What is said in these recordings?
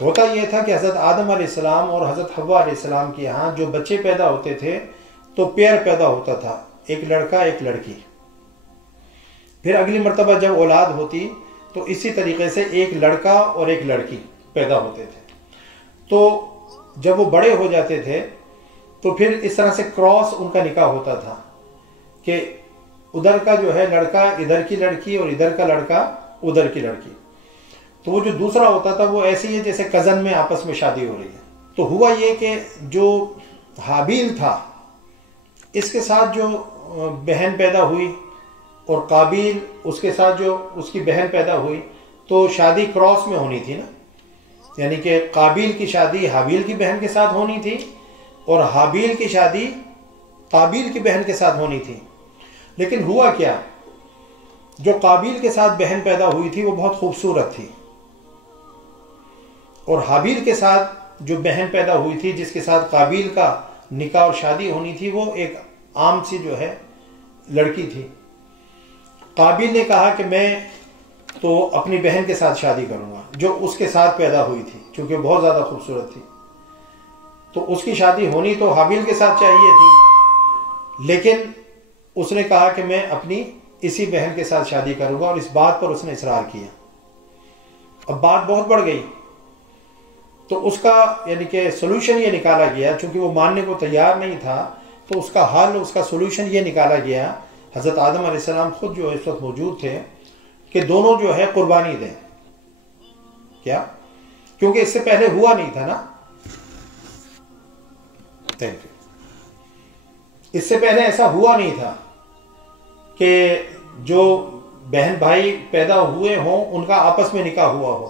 ہوتا یہ تھا کہ حضرت آدم علیہ السلام اور حضرت حوا علیہ السلام کے یہاں جو بچے پیدا ہوتے تھے تو پیئر پیدا ہوتا تھا، ایک لڑکا ایک لڑکی. پھر اگلی مرتبہ جب اولاد ہوتی تو اسی طریقے سے ایک لڑکا اور ایک لڑکی پیدا ہوتے تھے. تو جب وہ بڑے ہو جاتے تھے تو پھر اس طرح سے کراس ان کا نکاح ہوتا تھا کہ ادھر کا جو ہے لڑکا ادھر کی لڑکی اور ادھر کا لڑکا ادھر کی لڑکی. تو وہ جو دوسرا ہوتا تھا وہ ایسے ہی ہے جیسے کزن میں آپس میں شادی ہو رہی ہے. تو ہوا یہ کہ جو حابیل تھا اس کے ساتھ جو بہن پیدا ہوئی اور قابیل اس کے ساتھ جو اس کی بہن پیدا ہوئی تو شادی کراس میں ہونی تھی نا، یعنی کہ قابیل کی شادی حابیل کی بہن کے ساتھ ہونی تھی اور حابیل کی شادی قابیل کی بہن کے ساتھ ہونی تھی. لیکن ہوا کیا، جو قابیل کے ساتھ بہن پیدا ہوئی تھی وہ بہت خوبصورت تھی اور حابیل کے ساتھ جو بہن پیدا ہوئی تھی جس کے ساتھ قابیل کا نکاح اور شادی ہونی تھی وہ ایک عام سی جو ہے لڑکی تھی. قابیل نے کہا کہ میں تو اپنی بہن کے ساتھ شادی کروں گا جو اس کے ساتھ پیدا ہوئی تھی، چونکہ بہت زیادہ خوبصورت تھی. تو اس کی شادی ہونی تو حابیل کے ساتھ چاہیے تھی، لیکن اس نے کہا کہ میں اپنی اسی بہن کے ساتھ شادی کروں گا اور اس بات پر اس نے اصرار کیا. اب بات بہت بڑھ گئی تو اس کا یعنی کہ سولوشن یہ نکالا گیا، چونکہ وہ ماننے کو تیار نہیں تھا تو اس کا حل، اس کا سولوشن یہ نکالا گیا. حضرت آدم علیہ السلام خود جو اس وقت موجود تھے کہ دونوں جو ہے قربانی دیں. کیا؟ کیونکہ اس سے پہلے ہوا نہیں تھا نا، اس سے پہلے ایسا ہوا نہیں تھا کہ جو بہن بھائی پیدا ہوئے ہوں ان کا آپس میں نکاح ہوا ہو.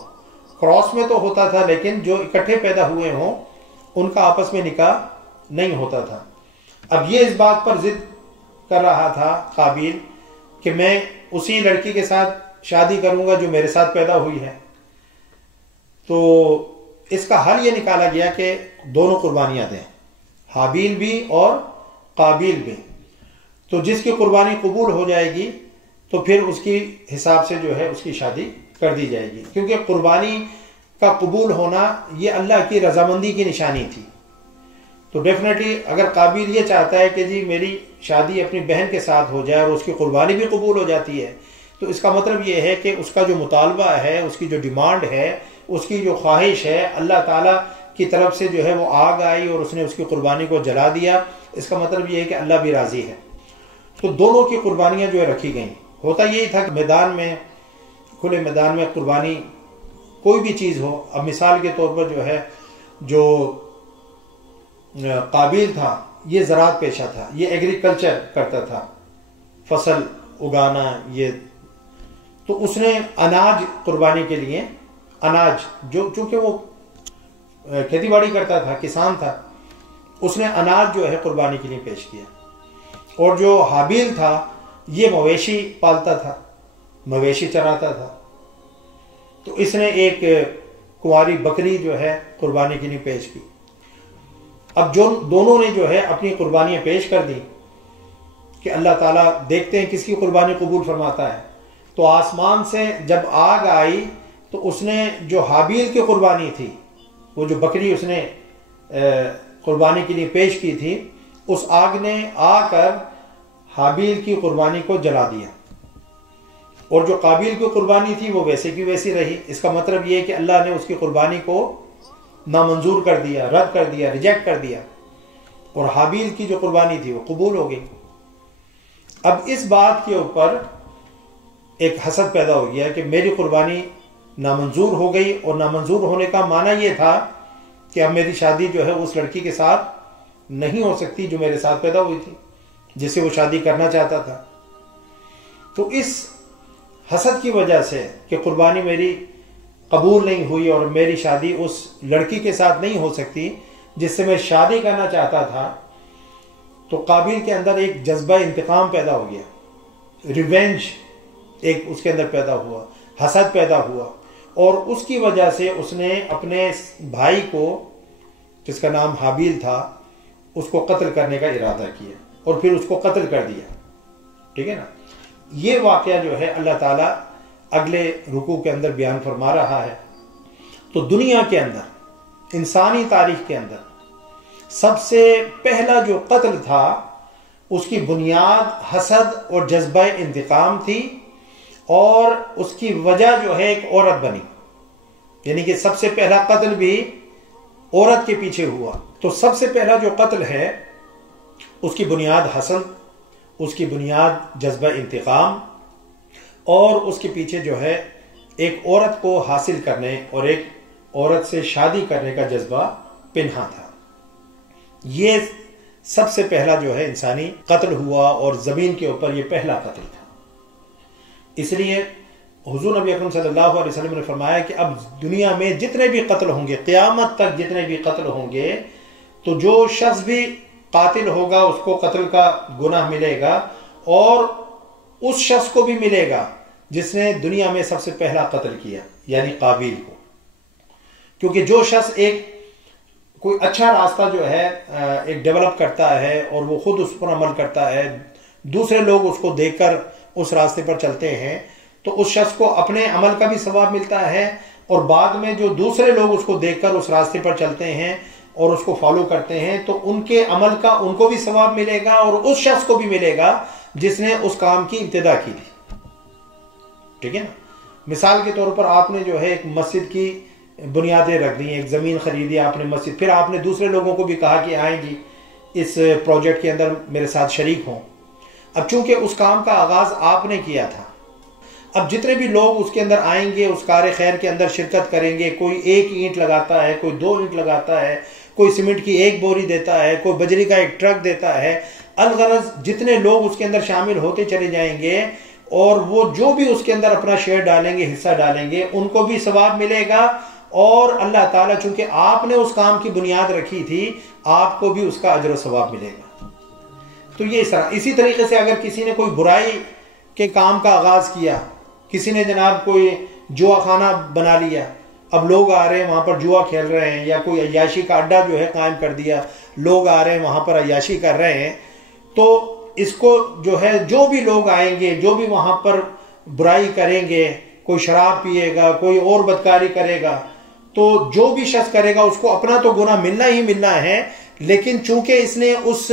کراس میں تو ہوتا تھا لیکن جو اکٹھے پیدا ہوئے ہوں ان کا آپس میں نکاح نہیں ہوتا تھا. اب یہ اس بات پر ضد کر رہا تھا قابیل کہ میں اسی لڑکی کے ساتھ شادی کروں گا جو میرے ساتھ پیدا ہوئی ہے. تو اس کا حل یہ نکالا گیا کہ دونوں قربانیاں دیں، حابیل بھی اور قابیل بھی. تو جس کی قربانی قبول ہو جائے گی تو پھر اس کی حساب سے جو ہے اس کی شادی کر دی جائے گی، کیونکہ قربانی کا قبول ہونا یہ اللہ کی رضامندی کی نشانی تھی. تو ڈیفینیٹلی اگر قابیل یہ چاہتا ہے کہ جی میری شادی اپنی بہن کے ساتھ ہو جائے اور اس کی قربانی بھی قبول ہو جاتی ہے تو اس کا مطلب یہ ہے کہ اس کا جو مطالبہ ہے، اس کی جو ڈیمانڈ ہے، اس کی جو خواہش ہے اللہ تعالیٰ کی طرف سے جو ہے وہ آگ آئی اور اس نے اس کی قربانی کو جلا دیا. اس کا مطلب یہ ہے کہ اللہ بھی راضی ہے. تو دونوں کی قربانیاں جو ہے رکھی گئیں. ہوتا یہی تھا کہ میدان میں، کھلے میدان میں قربانی کوئی بھی چیز ہو. اب مثال کے طور پر جو ہے جو قابیل تھا یہ زراعت پیشہ تھا، یہ ایگریکلچر کرتا تھا، فصل اگانا. یہ تو اس نے اناج قربانی کے لیے، اناج جو چونکہ وہ کھیتی باڑی کرتا تھا، کسان تھا، اس نے اناج جو ہے قربانی کے لیے پیش کیا. اور جو حابیل تھا یہ مویشی پالتا تھا، مویشی چراتا تھا، تو اس نے ایک کنواری بکری جو ہے قربانی کے لیے پیش کی. اب جو دونوں نے جو ہے اپنی قربانیاں پیش کر دی کہ اللہ تعالیٰ دیکھتے ہیں کس کی قربانی قبول فرماتا ہے. تو آسمان سے جب آگ آئی تو اس نے جو حابیل کی قربانی تھی، وہ جو بکری اس نے قربانی کے لیے پیش کی تھی، اس آگ نے آ کر حابیل کی قربانی کو جلا دیا. اور جو قابیل کی قربانی تھی وہ ویسے کی ویسی رہی. اس کا مطلب یہ ہے کہ اللہ نے اس کی قربانی کو نامنظور کر دیا، رد کر دیا، ریجیکٹ کر دیا، اور حابیل کی جو قربانی تھی وہ قبول ہو گئی. اب اس بات کے اوپر ایک حسد پیدا ہو گیا کہ میری قربانی نامنظور ہو گئی، اور نامنظور ہونے کا معنی یہ تھا کہ اب میری شادی جو ہے اس لڑکی کے ساتھ نہیں ہو سکتی جو میرے ساتھ پیدا ہوئی تھی، جس سے وہ شادی کرنا چاہتا تھا. تو اس حسد کی وجہ سے کہ قربانی میری قبول نہیں ہوئی اور میری شادی اس لڑکی کے ساتھ نہیں ہو سکتی جس سے میں شادی کرنا چاہتا تھا، تو قابیل کے اندر ایک جذبہ انتقام پیدا ہو گیا، ریونج ایک اس کے اندر پیدا ہوا، حسد پیدا ہوا. اور اس کی وجہ سے اس نے اپنے بھائی کو جس کا نام حابیل تھا اس کو قتل کرنے کا ارادہ کیا اور پھر اس کو قتل کر دیا. ٹھیک ہے نا. یہ واقعہ جو ہے اللہ تعالیٰ اگلے رکوع کے اندر بیان فرما رہا ہے. تو دنیا کے اندر، انسانی تاریخ کے اندر سب سے پہلا جو قتل تھا اس کی بنیاد حسد اور جذبہ انتقام تھی، اور اس کی وجہ جو ہے ایک عورت بنی، یعنی کہ سب سے پہلا قتل بھی عورت کے پیچھے ہوا۔ تو سب سے پہلا جو قتل ہے اس کی بنیاد حسد، اس کی بنیاد جذبہ انتقام، اور اس کے پیچھے جو ہے ایک عورت کو حاصل کرنے اور ایک عورت سے شادی کرنے کا جذبہ پنہا تھا۔ یہ سب سے پہلا جو ہے انسانی قتل ہوا، اور زمین کے اوپر یہ پہلا قتل تھا۔ اس لیے حضور نبی اکرم صلی اللہ علیہ وسلم نے فرمایا کہ اب دنیا میں جتنے بھی قتل ہوں گے، قیامت تک جتنے بھی قتل ہوں گے، تو جو شخص بھی قاتل ہوگا اس کو قتل کا گناہ ملے گا، اور اس شخص کو بھی ملے گا جس نے دنیا میں سب سے پہلا قتل کیا، یعنی قابیل کو۔ کیونکہ جو شخص کوئی اچھا راستہ جو ہے ایک ڈیولپ کرتا ہے اور وہ خود اس پر عمل کرتا ہے، دوسرے لوگ اس کو دیکھ کر اس راستے پر چلتے ہیں، تو اس شخص کو اپنے عمل کا بھی ثواب ملتا ہے، اور بعد میں جو دوسرے لوگ اس کو دیکھ کر اس راستے پر چلتے ہیں اور اس کو فالو کرتے ہیں، تو ان کے عمل کا ان کو بھی ثواب ملے گا، اور اس شخص کو بھی ملے گا جس نے اس کام کی ابتدا کی تھی۔ ٹھیک ہے نا؟ مثال کے طور پر آپ نے جو ہے ایک مسجد کی بنیادیں رکھ دی، ایک زمین خریدی آپ نے مسجد، پھر آپ نے دوسرے لوگوں کو بھی کہا کہ آئیں جی اس پروجیکٹ کے اندر میرے ساتھ شریک ہوں۔ اب چونکہ اس کام کا آغاز آپ نے کیا تھا، اب جتنے بھی لوگ اس کے اندر آئیں گے، اس کار خیر کے اندر شرکت کریں گے، کوئی 1 اینٹ لگاتا ہے، کوئی 2 اینٹ لگاتا ہے، کوئی سیمنٹ کی 1 بوری دیتا ہے، کوئی بجری کا 1 ٹرک دیتا ہے، الغرض جتنے لوگ اس کے اندر شامل ہوتے چلے جائیں گے، اور وہ جو بھی اس کے اندر اپنا شیئر ڈالیں گے، حصہ ڈالیں گے، ان کو بھی ثواب ملے گا، اور اللہ تعالیٰ چونکہ آپ نے اس کام کی بنیاد رکھی تھی، آپ کو بھی اس کا اجر و ثواب ملے گا۔ تو یہ اسی طریقے سے اگر کسی نے کوئی برائی کے کام کا آغاز کیا، کسی نے جناب کوئی جوا خانہ بنا لیا، اب لوگ آ رہے ہیں وہاں پر جوا کھیل رہے ہیں، یا کوئی عیاشی کا اڈا جو ہے قائم کر دیا، لوگ آ رہے ہیں وہاں پر عیاشی کر رہے ہیں، تو اس کو جو ہے جو بھی لوگ آئیں گے، جو بھی وہاں پر برائی کریں گے، کوئی شراب پیے گا، کوئی اور بدکاری کرے گا، تو جو بھی شخص کرے گا اس کو اپنا تو گناہ ملنا ہی ملنا ہے، لیکن چونکہ اس نے اس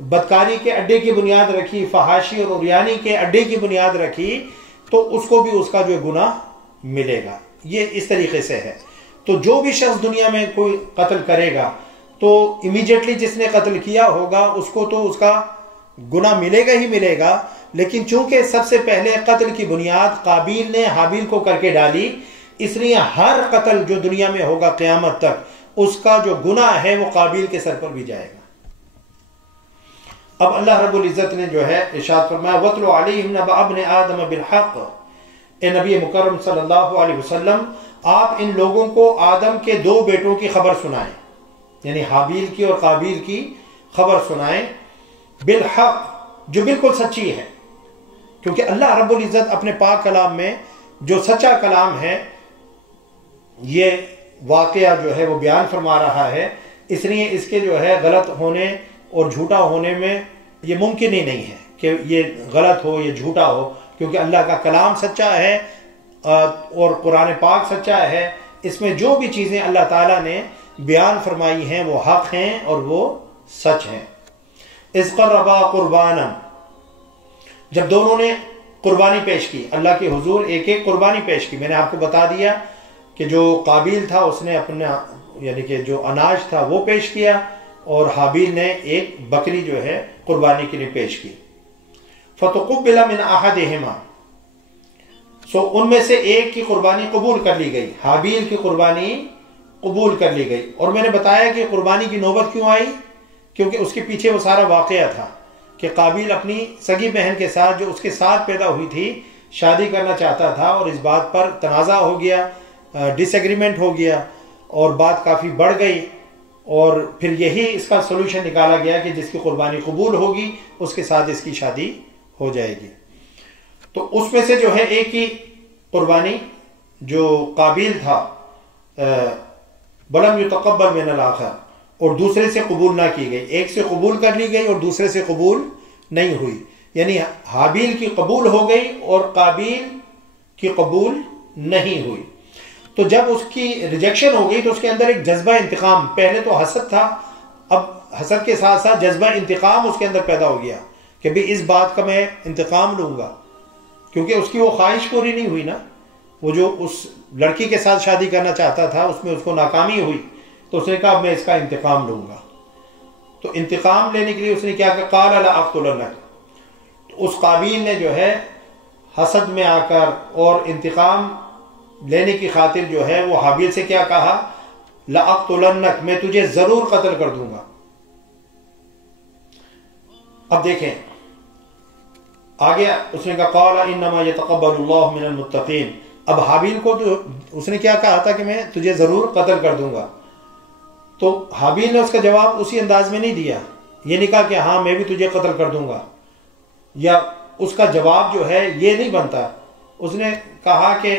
بدکاری کے اڈے کی بنیاد رکھی، فحاشی اور عریانی کے اڈے کی بنیاد رکھی، تو اس کو بھی اس کا جو گناہ ملے گا۔ یہ اس طریقے سے ہے۔ تو جو بھی شخص دنیا میں کوئی قتل کرے گا تو امیجیٹلی جس نے قتل کیا ہوگا اس کو تو اس کا گناہ ملے گا ہی ملے گا، لیکن چونکہ سب سے پہلے قتل کی بنیاد قابیل نے حابیل کو کر کے ڈالی، اس لیے ہر قتل جو دنیا میں ہوگا قیامت تک اس کا جو گناہ ہے وہ قابیل کے سر پر بھی جائے گا۔ اب اللہ رب العزت نے جو ہے ارشاد فرمایا وَاتْلُ عَلَيْهِمْ نَبَأَ ابْنِ آدَمَ بِالْحَقِّ، اے نبی مکرم صلی اللہ علیہ وسلم آپ ان لوگوں کو آدم کے 2 بیٹوں کی خبر سنائیں، یعنی حابیل کی اور قابیل کی خبر سنائیں، بالحق جو بالکل سچی ہے، کیونکہ اللہ رب العزت اپنے پاک کلام میں جو سچا کلام ہے یہ واقعہ جو ہے وہ بیان فرما رہا ہے، اس لیے اس کے جو ہے غلط ہونے اور جھوٹا ہونے میں یہ ممکن ہی نہیں ہے کہ یہ غلط ہو یا جھوٹا ہو، کیونکہ اللہ کا کلام سچا ہے اور قرآن پاک سچا ہے، اس میں جو بھی چیزیں اللہ تعالیٰ نے بیان فرمائی ہیں وہ حق ہیں اور وہ سچ ہیں۔ اذ قربا قربانا، جب دونوں نے قربانی پیش کی، اللہ کے حضور ایک ایک قربانی پیش کی۔ میں نے آپ کو بتا دیا کہ جو قابیل تھا اس نے اپنا یعنی کہ جو اناج تھا وہ پیش کیا، اور حابیل نے ایک بکری جو ہے قربانی کے لیے پیش کی۔ فتقبل من احدہما، ان میں سے ایک کی قربانی قبول کر لی گئی، حابیل کی قربانی قبول کر لی گئی۔ اور میں نے بتایا کہ قربانی کی نوبت کیوں آئی، کیونکہ اس کے پیچھے وہ سارا واقعہ تھا کہ قابیل اپنی سگی بہن کے ساتھ جو اس کے ساتھ پیدا ہوئی تھی شادی کرنا چاہتا تھا، اور اس بات پر تنازع ہو گیا، ڈس ایگریمنٹ ہو گیا، اور بات کافی بڑھ گئی، اور پھر یہی اس کا سولوشن نکالا گیا کہ جس کی قربانی قبول ہوگی اس کے ساتھ اس کی شادی ہو جائے گی۔ تو اس میں سے جو ہے ایک ہی قربانی جو قابیل تھا بلم یتقبل من الآخر، اور دوسرے سے قبول نہ کی گئی، ایک سے قبول کر لی گئی اور دوسرے سے قبول نہیں ہوئی، یعنی حابیل کی قبول ہو گئی اور قابیل کی قبول نہیں ہوئی۔ تو جب اس کی ریجیکشن ہو گئی تو اس کے اندر ایک جذبہ انتقام، پہلے تو حسد تھا، اب حسد کے ساتھ ساتھ جذبہ انتقام اس کے اندر پیدا ہو گیا کہ بھی اس بات کا میں انتقام لوں گا، کیونکہ اس کی وہ خواہش پوری نہیں ہوئی نا، وہ جو اس لڑکی کے ساتھ شادی کرنا چاہتا تھا اس میں اس کو ناکامی ہوئی، تو اس نے کہا میں اس کا انتقام لوں گا۔ تو انتقام لینے کے لیے اس نے کیا کہا، قال لأقتلنک، اس قابیل نے جو ہے حسد میں آ کر اور انتقام لینے کی خاطر جو ہے وہ حابیل سے کیا کہا، لأقتلنک، میں تجھے ضرور قتل کر دوں گا۔ اب دیکھیں آگے اس نے کہا قال انما يتقبل اللہ من المتقین، اب حابیل کو تو اس نے کیا کہا تھا کہ میں تجھے ضرور قتل کر دوں گا، تو حابیل نے اس کا جواب اسی انداز میں نہیں دیا، یہ نہیں کہا کہ ہاں میں بھی تجھے قتل کر دوں گا، یا اس کا جواب جو ہے یہ نہیں بنتا، اس نے کہا کہ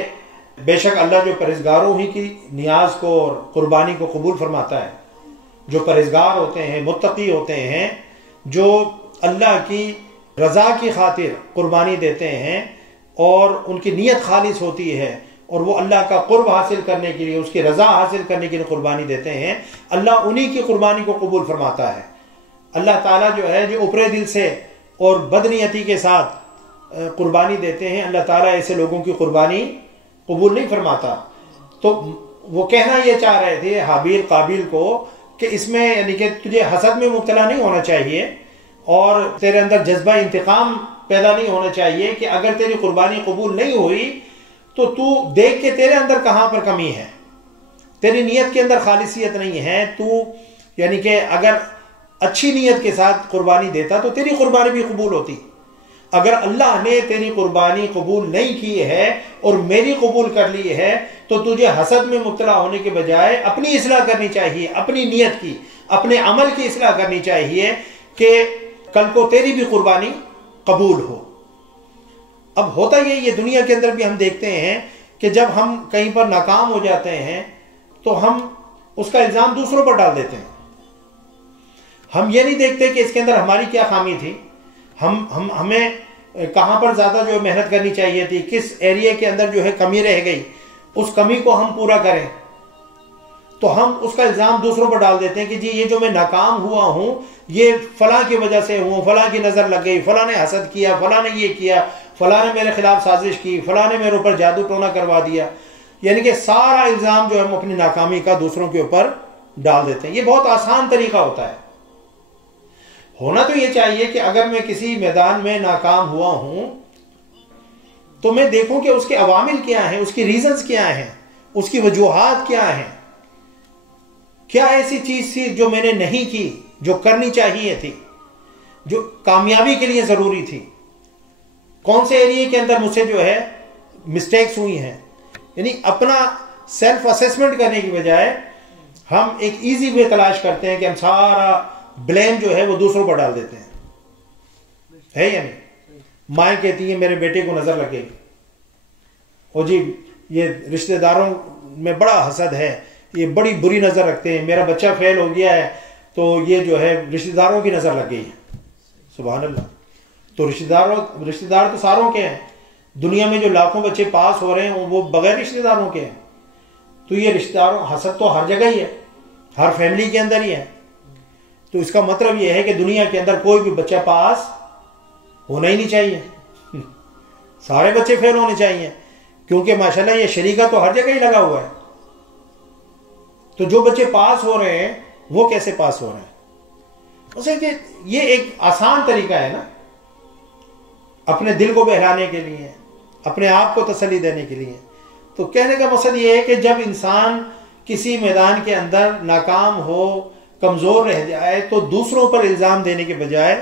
بے شک اللہ جو پرہیزگاروں ہی کی نیاز کو اور قربانی کو قبول فرماتا ہے، جو پرہیزگار ہوتے ہیں، متقی ہوتے ہیں، جو اللہ کی رضا کی خاطر قربانی دیتے ہیں اور ان کی نیت خالص ہوتی ہے اور وہ اللہ کا قرب حاصل کرنے کے لیے، اس کی رضا حاصل کرنے کے لیے قربانی دیتے ہیں، اللہ انہی کی قربانی کو قبول فرماتا ہے۔ اللہ تعالیٰ جو ہے جو اوپرے دل سے اور بدنیتی کے ساتھ قربانی دیتے ہیں، اللہ تعالیٰ ایسے لوگوں کی قربانی قبول نہیں فرماتا۔ تو وہ کہنا یہ چاہ رہے تھے حابیل قابیل کو کہ اس میں یعنی کہ تجھے حسد میں مبتلا نہیں ہونا چاہیے اور تیرے اندر جذبہ انتقام پیدا نہیں ہونا چاہیے کہ اگر تیری قربانی قبول نہیں ہوئی تو تو دیکھ کے تیرے اندر کہاں پر کمی ہے، تیری نیت کے اندر خالصیت نہیں ہے، تو یعنی کہ اگر اچھی نیت کے ساتھ قربانی دیتا تو تیری قربانی بھی قبول ہوتی۔ اگر اللہ نے تیری قربانی قبول نہیں کی ہے اور میری قبول کر لی ہے تو تجھے حسد میں مبتلا ہونے کے بجائے اپنی اصلاح کرنی چاہیے، اپنی نیت کی، اپنے عمل کی اصلاح کرنی چاہیے کہ کل کو تیری بھی قربانی قبول ہو۔ اب ہوتا یہ دنیا کے اندر بھی ہم دیکھتے ہیں کہ جب ہم کہیں پر ناکام ہو جاتے ہیں تو ہم اس کا الزام دوسروں پر ڈال دیتے ہیں، ہم یہ نہیں دیکھتے کہ اس کے اندر ہماری کیا خامی تھی، ہمیں کہاں پر زیادہ جو محنت کرنی چاہیے تھی، کس ایریا کے اندر جو ہے کمی رہ گئی، اس کمی کو ہم پورا کریں، تو ہم اس کا الزام دوسروں پر ڈال دیتے ہیں کہ جی یہ جو میں ناکام ہوا ہوں یہ فلاں کی وجہ سے ہوں، فلاں کی نظر لگ گئی، فلاں نے حسد کیا، فلاں نے یہ کیا، فلاں نے میرے خلاف سازش کی، فلاں نے میرے اوپر جادو ٹونا کروا دیا، یعنی کہ سارا الزام جو ہم اپنی ناکامی کا دوسروں کے اوپر ڈال دیتے ہیں۔ یہ بہت آسان طریقہ ہوتا ہے۔ ہونا تو یہ چاہیے کہ اگر میں کسی میدان میں ناکام ہوا ہوں تو میں دیکھوں کہ اس کے عوامل کیا ہیں، اس کی ریزنز کیا ہیں، اس کی وجوہات کیا ہیں، کیا ایسی چیز تھی جو میں نے نہیں کی، جو کرنی چاہیے تھی، جو کامیابی کے لیے ضروری تھی، کون سے ایریے کے اندر مجھ سے جو ہے مسٹیکس ہوئی ہیں۔ یعنی اپنا سیلف اسیسمنٹ کرنے کی بجائے ہم ایک ایزی وے تلاش کرتے ہیں کہ ہم سارا بلیم جو ہے وہ دوسروں پر ڈال دیتے ہیں، ہے یا نہیں؟ مائیں کہتی ہیں میرے بیٹے کو نظر لگے، اور جی یہ رشتہ داروں میں بڑا حسد ہے، یہ بڑی بری نظر رکھتے ہیں، میرا بچہ فیل ہو گیا ہے تو یہ جو ہے رشتہ داروں کی نظر لگ گئی ہے۔ سبحان اللہ۔ تو رشتہ دار تو ساروں کے ہیں، دنیا میں جو لاکھوں بچے پاس ہو رہے ہیں وہ بغیر رشتہ داروں کے ہیں، تو یہ رشتہ داروں حسد تو ہر جگہ ہی ہے، ہر فیملی کے اندر ہی ہے۔ تو اس کا مطلب یہ ہے کہ دنیا کے اندر کوئی بھی بچہ پاس ہونا ہی نہیں چاہیے، سارے بچے فیل ہونے چاہیے، کیونکہ ماشاءاللہ یہ شریکہ تو ہر جگہ ہی لگا ہوا ہے۔ تو جو بچے پاس ہو رہے ہیں وہ کیسے پاس ہو رہے ہیں؟ اسے کہ یہ ایک آسان طریقہ ہے نا اپنے دل کو بہلانے کے لیے، اپنے آپ کو تسلی دینے کے لیے۔ تو کہنے کا مقصد یہ ہے کہ جب انسان کسی میدان کے اندر ناکام ہو، کمزور رہ جائے، تو دوسروں پر الزام دینے کے بجائے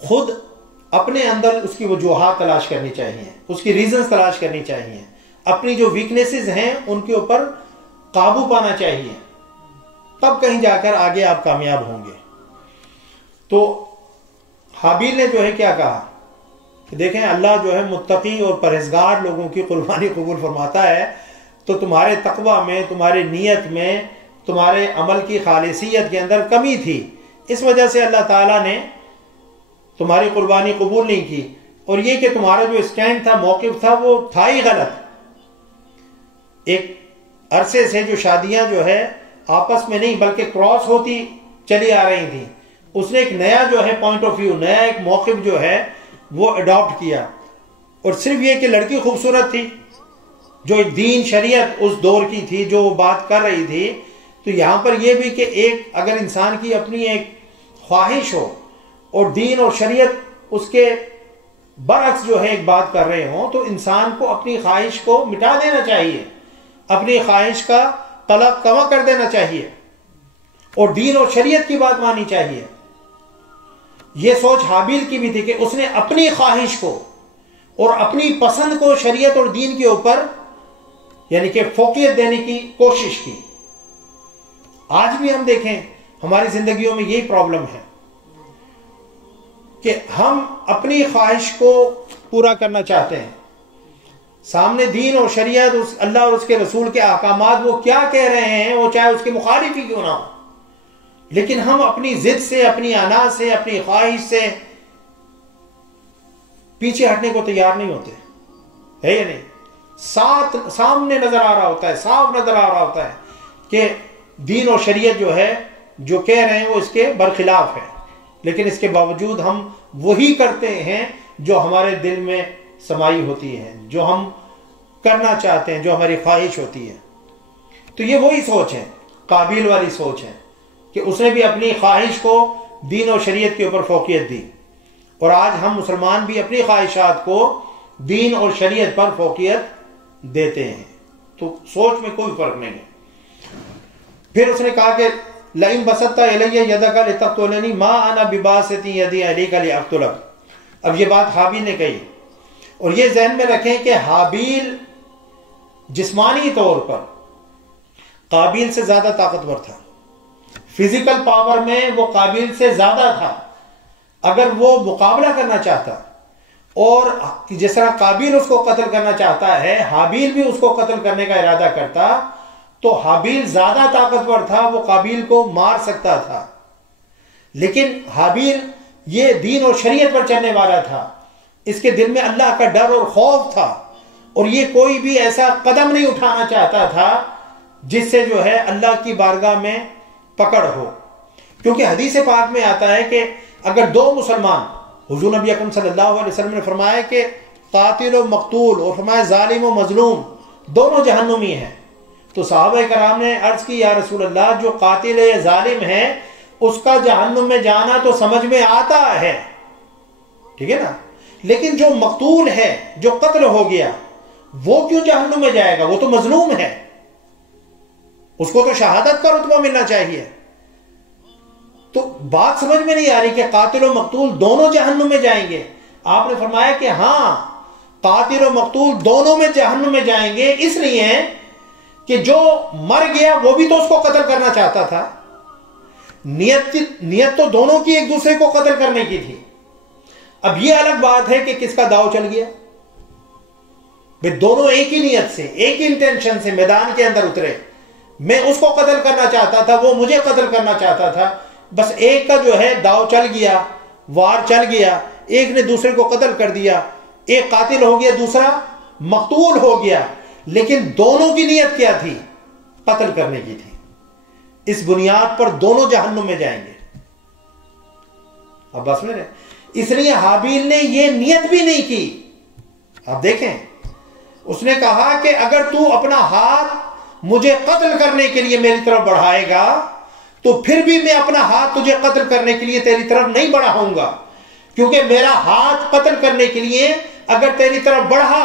خود اپنے اندر اس کی وجوہات تلاش کرنی چاہیے، اس کی ریزنز تلاش کرنی چاہیے، اپنی جو ویکنیسز ہیں ان کے اوپر قابو پانا چاہیے، تب کہیں جا کر آگے آپ کامیاب ہوں گے۔ تو حابیل نے جو ہے کیا کہا کہ دیکھیں اللہ جو ہے متقی اور پرہیزگار لوگوں کی قربانی قبول فرماتا ہے، تو تمہارے تقوی میں، تمہاری نیت میں، تمہارے عمل کی خالصیت کے اندر کمی تھی، اس وجہ سے اللہ تعالیٰ نے تمہاری قربانی قبول نہیں کی، اور یہ کہ تمہارا جو اسٹینڈ تھا، موقف تھا، وہ تھا ہی غلط۔ ایک عرصے سے جو شادیاں جو ہے آپس میں نہیں بلکہ کراس ہوتی چلی آ رہی تھیں، اس نے ایک نیا جو ہے پوائنٹ آف ویو، نیا ایک موقف جو ہے وہ اڈاپٹ کیا. اور صرف یہ کہ لڑکی خوبصورت تھی، جو ایک دین شریعت اس دور کی تھی جو وہ بات کر رہی تھی. تو یہاں پر یہ بھی کہ ایک اگر انسان کی اپنی ایک خواہش ہو اور دین اور شریعت اس کے برعکس جو ہے ایک بات کر رہے ہوں، تو انسان کو اپنی خواہش کو مٹا دینا چاہیے، اپنی خواہش کا طلب کما کر دینا چاہیے اور دین اور شریعت کی بات ماننی چاہیے. یہ سوچ حابیل کی بھی تھی کہ اس نے اپنی خواہش کو اور اپنی پسند کو شریعت اور دین کے اوپر یعنی کہ فوقیت دینے کی کوشش کی. آج بھی ہم دیکھیں ہماری زندگیوں میں یہی پرابلم ہے کہ ہم اپنی خواہش کو پورا کرنا چاہتے ہیں، سامنے دین اور شریعت اللہ اور اس کے رسول کے احکامات وہ کیا کہہ رہے ہیں، وہ چاہے اس کے مخالف ہی کیوں نہ ہو، لیکن ہم اپنی ضد سے، اپنی انا سے، اپنی خواہش سے پیچھے ہٹنے کو تیار نہیں ہوتے، ہے یا نہیں؟ سامنے نظر آ رہا ہوتا ہے، صاف نظر آ رہا ہوتا ہے کہ دین اور شریعت جو ہے جو کہہ رہے ہیں وہ اس کے برخلاف ہے، لیکن اس کے باوجود ہم وہی کرتے ہیں جو ہمارے دل میں سمائی ہوتی ہے، جو ہم کرنا چاہتے ہیں، جو ہماری خواہش ہوتی ہے. تو یہ وہی سوچ ہے، قابیل والی سوچ ہے کہ اس نے بھی اپنی خواہش کو دین اور شریعت کے اوپر فوقیت دی. اور آج ہم مسلمان بھی اپنی خواہشات کو دین اور شریعت پر فوقیت دیتے ہیں. تو سوچ میں کوئی فرق نہیں ہے. پھر اس نے کہا کہ لئن بسطت الی یدک لتقتلنی ما انا بباسط یدی الیک لاقتلک. اب یہ بات حابیل نے کہی، اور یہ ذہن میں رکھیں کہ حابیل جسمانی طور پر قابیل سے زیادہ طاقتور تھا، فزیکل پاور میں وہ قابیل سے زیادہ تھا. اگر وہ مقابلہ کرنا چاہتا اور جس طرح قابیل اس کو قتل کرنا چاہتا ہے، حابیل بھی اس کو قتل کرنے کا ارادہ کرتا، تو حابیل زیادہ طاقتور تھا، وہ قابیل کو مار سکتا تھا. لیکن حابیل یہ دین اور شریعت پر چلنے والا تھا، اس کے دل میں اللہ کا ڈر اور خوف تھا، اور یہ کوئی بھی ایسا قدم نہیں اٹھانا چاہتا تھا جس سے جو ہے اللہ کی بارگاہ میں پکڑ ہو. کیونکہ حدیث پاک میں آتا ہے کہ اگر دو مسلمان، حضور نبی اکرم صلی اللہ علیہ وسلم نے فرمایا کہ قاتل و مقتول، اور فرمایا ظالم و مظلوم دونوں جہنمی ہیں. تو صحابہ کرام نے عرض کی یا رسول اللہ، جو قاتل یا ظالم ہے اس کا جہنم میں جانا تو سمجھ میں آتا ہے، ٹھیک ہے نا، لیکن جو مقتول ہے، جو قتل ہو گیا، وہ کیوں جہنم میں جائے گا؟ وہ تو مظلوم ہے، اس کو تو شہادت کا رتبہ ملنا چاہیے. تو بات سمجھ میں نہیں آ رہی کہ قاتل و مقتول دونوں جہنم میں جائیں گے. آپ نے فرمایا کہ ہاں، قاتل و مقتول دونوں میں جہنم میں جائیں گے، اس لیے کہ جو مر گیا وہ بھی تو اس کو قتل کرنا چاہتا تھا. نیت تو دونوں کی ایک دوسرے کو قتل کرنے کی تھی. اب یہ الگ بات ہے کہ کس کا داؤ چل گیا. بھئی دونوں ایک ہی نیت سے، ایک ہی انٹینشن سے میدان کے اندر اترے. میں اس کو قتل کرنا چاہتا تھا، وہ مجھے قتل کرنا چاہتا تھا، بس ایک کا جو ہے داؤ چل گیا، وار چل گیا، ایک نے دوسرے کو قتل کر دیا، ایک قاتل ہو گیا، دوسرا مقتول ہو گیا، لیکن دونوں کی نیت کیا تھی؟ قتل کرنے کی تھی. اس بنیاد پر دونوں جہنم میں جائیں گے. اب بس میں اس لیے حابیل نے یہ نیت بھی نہیں کی. اب دیکھیں، اس نے کہا کہ اگر تو اپنا ہاتھ مجھے قتل کرنے کے لیے میری طرف بڑھائے گا تو پھر بھی میں اپنا ہاتھ تجھے قتل کرنے کے لیے تیری طرف نہیں بڑھاؤں گا، کیونکہ میرا ہاتھ قتل کرنے کے لیے اگر تیری طرف بڑھا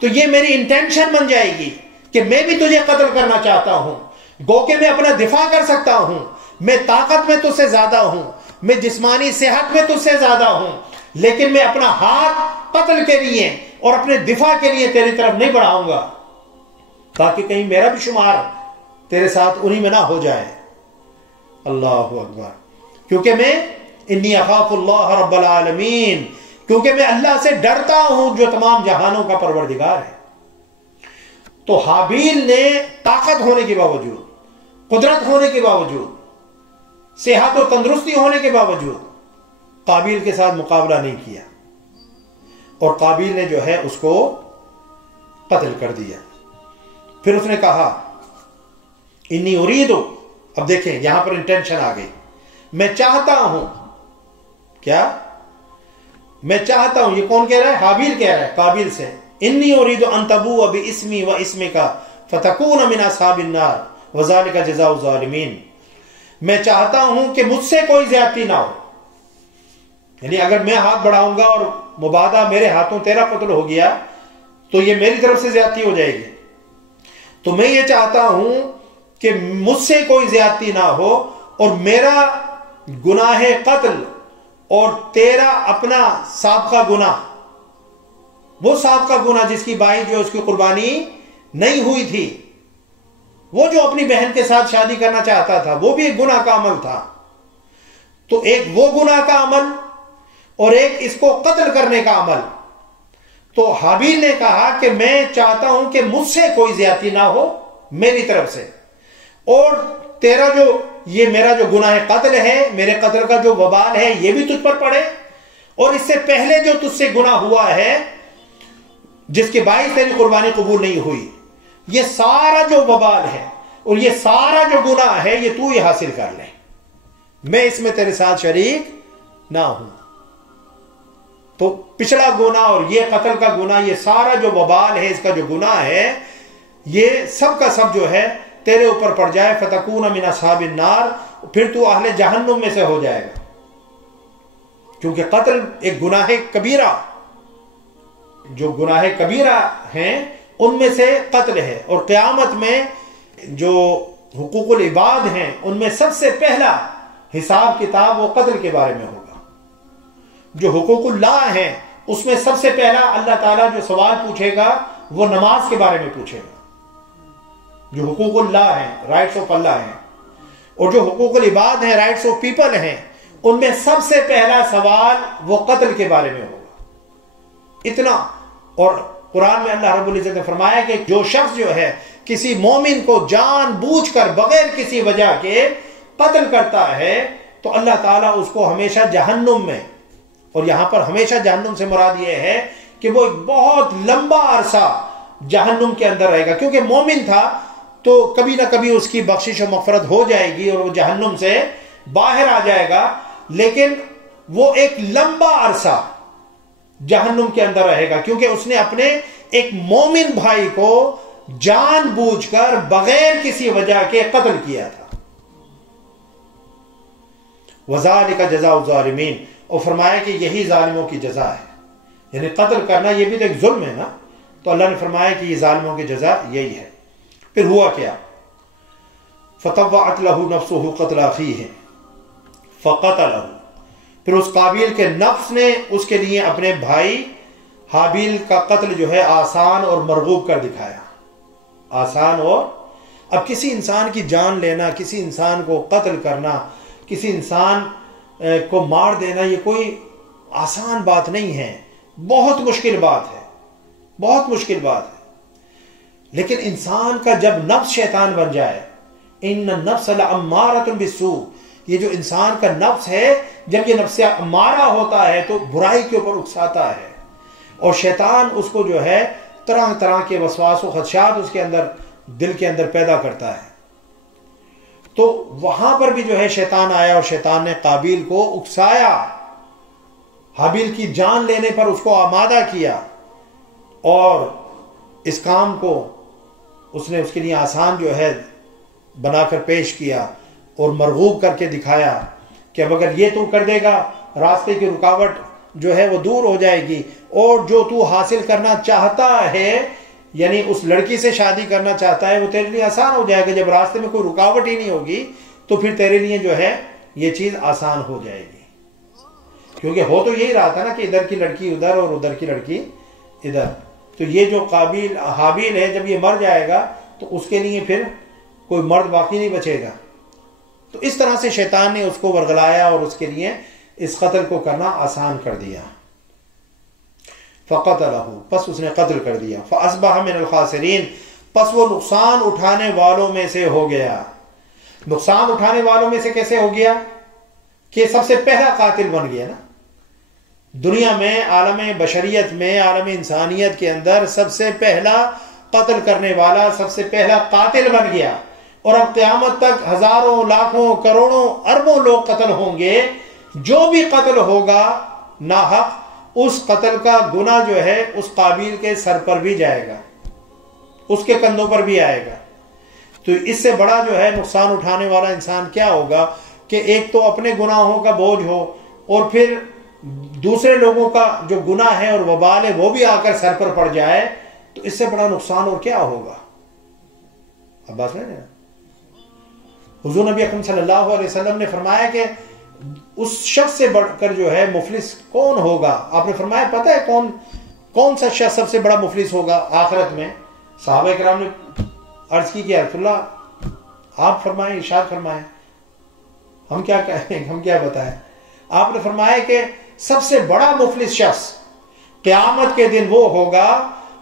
تو یہ میری انٹینشن بن جائے گی کہ میں بھی تجھے قتل کرنا چاہتا ہوں. گو کہ میں اپنا دفاع کر سکتا ہوں، میں طاقت میں تجھ سے زیادہ ہوں، میں جسمانی صحت میں تجھ سے زیادہ ہوں، لیکن میں اپنا ہاتھ قتل کے لیے اور اپنے دفاع کے لیے تیری طرف نہیں بڑھاؤں گا، تاکہ کہیں میرا بھی شمار تیرے ساتھ انہی میں نہ ہو جائے. اللہ اکبر. کیونکہ میں انی اخاف اللہ رب العالمین، کیونکہ میں اللہ سے ڈرتا ہوں جو تمام جہانوں کا پروردگار ہے. تو حابیل نے طاقت ہونے کے باوجود، قدرت ہونے کے باوجود، صحت و تندرستی ہونے کے باوجود قابیل کے ساتھ مقابلہ نہیں کیا، اور قابیل نے جو ہے اس کو قتل کر دیا. پھر اس نے کہا انی اریدو، اب دیکھیں یہاں پر انٹینشن آ گئی، میں چاہتا ہوں، کیا میں چاہتا ہوں، یہ کون کہہ رہا ہے؟ حابیل کہہ رہا ہے قابیل سے، انی اریدو ان تبوء باسمی و اسمک فتکون من اصحاب النار وذلک جزاء الظالمین، میں چاہتا ہوں کہ مجھ سے کوئی زیادتی نہ ہو، یعنی اگر میں ہاتھ بڑھاؤں گا اور مبادہ میرے ہاتھوں تیرا قتل ہو گیا تو یہ میری طرف سے زیادتی ہو جائے گی، تو میں یہ چاہتا ہوں کہ مجھ سے کوئی زیادتی نہ ہو، اور میرا گناہ قتل اور تیرا اپنا سابقہ گناہ، وہ سابقہ گناہ جس کی بائی جو اس کی قربانی نہیں ہوئی تھی، وہ جو اپنی بہن کے ساتھ شادی کرنا چاہتا تھا، وہ بھی ایک گناہ کا عمل تھا، تو ایک وہ گناہ کا عمل اور ایک اس کو قتل کرنے کا عمل، تو حابیل نے کہا کہ میں چاہتا ہوں کہ مجھ سے کوئی زیادتی نہ ہو میری طرف سے، اور تیرا جو یہ میرا جو گناہ قتل ہے، میرے قتل کا جو وبال ہے یہ بھی تجھ پر پڑے، اور اس سے پہلے جو تجھ سے گناہ ہوا ہے جس کے باعث تیری قربانی قبول نہیں ہوئی، یہ سارا جو وبال ہے اور یہ سارا جو گناہ ہے یہ تو ہی حاصل کر لے، میں اس میں تیرے ساتھ شریک نہ ہوں۔ تو پچھلا گناہ اور یہ قتل کا گناہ، یہ سارا جو وبال ہے، اس کا جو گناہ ہے، یہ سب کا سب جو ہے تیرے اوپر پڑ جائے، فتکون من اصحاب النار، پھر تو اہل جہنم میں سے ہو جائے گا، کیونکہ قتل ایک گناہ کبیرہ، جو گناہ کبیرہ ہیں ان میں سے قتل ہے، اور قیامت میں جو حقوق العباد ہیں ان میں سب سے پہلا حساب کتاب وہ قتل کے بارے میں ہوگا۔ جو حقوق اللہ ہیں اس میں سب سے پہلا اللہ تعالیٰ جو سوال پوچھے گا وہ نماز کے بارے میں پوچھے گا، جو حقوق اللہ ہیں، رائٹس آف اللہ ہیں، اور جو حقوق العباد ہیں، رائٹس آف پیپل ہیں، ان میں سب سے پہلا سوال وہ قتل کے بارے میں ہوگا۔ اتنا، اور قرآن میں اللہ رب العزت نے فرمایا کہ جو شخص جو ہے کسی مومن کو جان بوجھ کر بغیر کسی وجہ کے قتل کرتا ہے تو اللہ تعالیٰ اس کو ہمیشہ جہنم میں، اور یہاں پر ہمیشہ جہنم سے مراد یہ ہے کہ وہ ایک بہت لمبا عرصہ جہنم کے اندر رہے گا، کیونکہ مومن تھا تو کبھی نہ کبھی اس کی بخشش و مغفرت ہو جائے گی اور وہ جہنم سے باہر آ جائے گا، لیکن وہ ایک لمبا عرصہ جہنم کے اندر رہے گا، کیونکہ اس نے اپنے ایک مومن بھائی کو جان بوجھ کر بغیر کسی وجہ کے قتل کیا تھا۔ وَذَلِكَ جَزَاءُ الظَّالِمِينَ، اور فرمایا کہ یہی ظالموں کی جزا ہے، یعنی قتل کرنا یہ بھی تو ایک ظلم ہے نا، تو اللہ نے فرمایا کہ یہ ظالموں کی جزا یہی ہے۔ پھر ہوا کیا؟ فَطَوَّعَتْ لَهُ نَفْسُهُ قَتْلَ أَخِيهِ فَقَتَلَهُ، پھر اس قابیل کے نفس نے اس کے لیے اپنے بھائی حابیل کا قتل جو ہے آسان اور مرغوب کر دکھایا، آسان۔ اور اب کسی انسان کی جان لینا، کسی انسان کو قتل کرنا، کسی انسان کو مار دینا، یہ کوئی آسان بات نہیں ہے، بہت مشکل بات ہے، بہت مشکل بات ہے۔ لیکن انسان کا جب نفس شیطان بن جائے، ان النفس لامارۃ بالسوء، یہ جو انسان کا نفس ہے جب یہ نفس امارہ ہوتا ہے تو برائی کے اوپر اکساتا ہے، اور شیطان اس کو جو ہے طرح طرح کے وسواس و خدشات اس کے اندر دل کے اندر پیدا کرتا ہے۔ تو وہاں پر بھی جو ہے شیطان آیا اور شیطان نے قابیل کو اکسایا، حابیل کی جان لینے پر اس کو آمادہ کیا، اور اس کام کو اس نے اس کے لیے آسان جو ہے بنا کر پیش کیا اور مرغوب کر کے دکھایا کہ اب اگر یہ تو کر دے گا راستے کی رکاوٹ جو ہے وہ دور ہو جائے گی، اور جو تو حاصل کرنا چاہتا ہے، یعنی اس لڑکی سے شادی کرنا چاہتا ہے، وہ تیرے لیے آسان ہو جائے گا۔ جب راستے میں کوئی رکاوٹ ہی نہیں ہوگی تو پھر تیرے لیے جو ہے یہ چیز آسان ہو جائے گی، کیونکہ ہو تو یہی رہا تھا نا کہ ادھر کی لڑکی ادھر اور ادھر کی لڑکی ادھر، تو یہ جو حابیل ہے جب یہ مر جائے گا تو اس کے لیے پھر کوئی مرد باقی نہیں بچے گا۔ تو اس طرح سے شیطان نے اس کو ورگلایا اور اس کے لیے اس قتل کو کرنا آسان کر دیا۔ فَقَتَلَهُ، پس اس نے قتل کر دیا۔ فَأَصْبَحَ مِنَ الْخَاسِرِينَ، پس وہ نقصان اٹھانے والوں میں سے ہو گیا۔ نقصان اٹھانے والوں میں سے کیسے ہو گیا؟ کہ سب سے پہلا قاتل بن گیا نا دنیا میں، عالم بشریت میں، عالم انسانیت کے اندر سب سے پہلا قتل کرنے والا، سب سے پہلا قاتل بن گیا، اور اب قیامت تک ہزاروں لاکھوں کروڑوں اربوں لوگ قتل ہوں گے. جو بھی قتل ہوگا ناحق، اس قتل کا گناہ جو ہے اس قابیل کے سر پر بھی جائے گا، اس کے کندھوں پر بھی آئے گا. تو اس سے بڑا جو ہے نقصان اٹھانے والا انسان کیا ہوگا کہ ایک تو اپنے گناہوں کا بوجھ ہو، اور پھر دوسرے لوگوں کا جو گناہ ہے اور وبال ہے وہ بھی آ کر سر پر پڑ جائے. تو اس سے بڑا نقصان اور کیا ہوگا؟ اب بات نہیں ہے. حضور نبی اکرم صلی اللہ علیہ وسلم نے فرمایا کہ اس شخص سے بڑھ کر جو ہے مفلس کون ہوگا. آپ نے فرمایا پتہ ہے کون سا شخص سب سے بڑا مفلس ہوگا آخرت میں؟ صحابہ کرام نے عرض کی کہ رسول اللہ آپ فرمائیں، ارشاد فرمائیں، ہم کیا کہیں، ہم کیا بتائیں. آپ نے فرمایا کہ سب سے بڑا مفلس شخص قیامت کے دن وہ ہوگا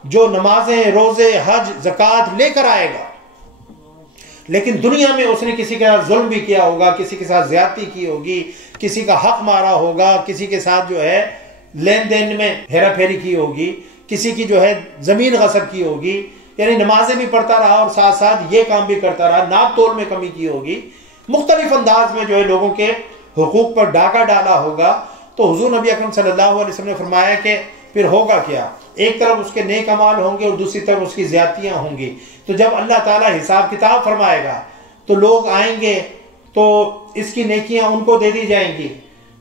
جو نمازیں، روزے، حج، زکوٰۃ لے کر آئے گا، لیکن دنیا میں اس نے کسی کے ساتھ ظلم بھی کیا ہوگا، کسی کے ساتھ زیادتی کی ہوگی، کسی کا حق مارا ہوگا، کسی کے ساتھ جو ہے لین دین میں ہیرا پھیری کی ہوگی، کسی کی جو ہے زمین غصب کی ہوگی، یعنی نمازیں بھی پڑھتا رہا اور ساتھ ساتھ یہ کام بھی کرتا رہا، ناپ تول میں کمی کی ہوگی، مختلف انداز میں جو ہے لوگوں کے حقوق پر ڈاکہ ڈالا ہوگا. تو حضور نبی اکرم صلی اللہ علیہ وسلم نے فرمایا کہ پھر ہوگا کیا؟ ایک طرف اس کے نیک اعمال ہوں گے اور دوسری طرف اس کی زیادتیاں ہوں گی. تو جب اللہ تعالیٰ حساب کتاب فرمائے گا تو لوگ آئیں گے تو اس کی نیکیاں ان کو دے دی جائیں گی.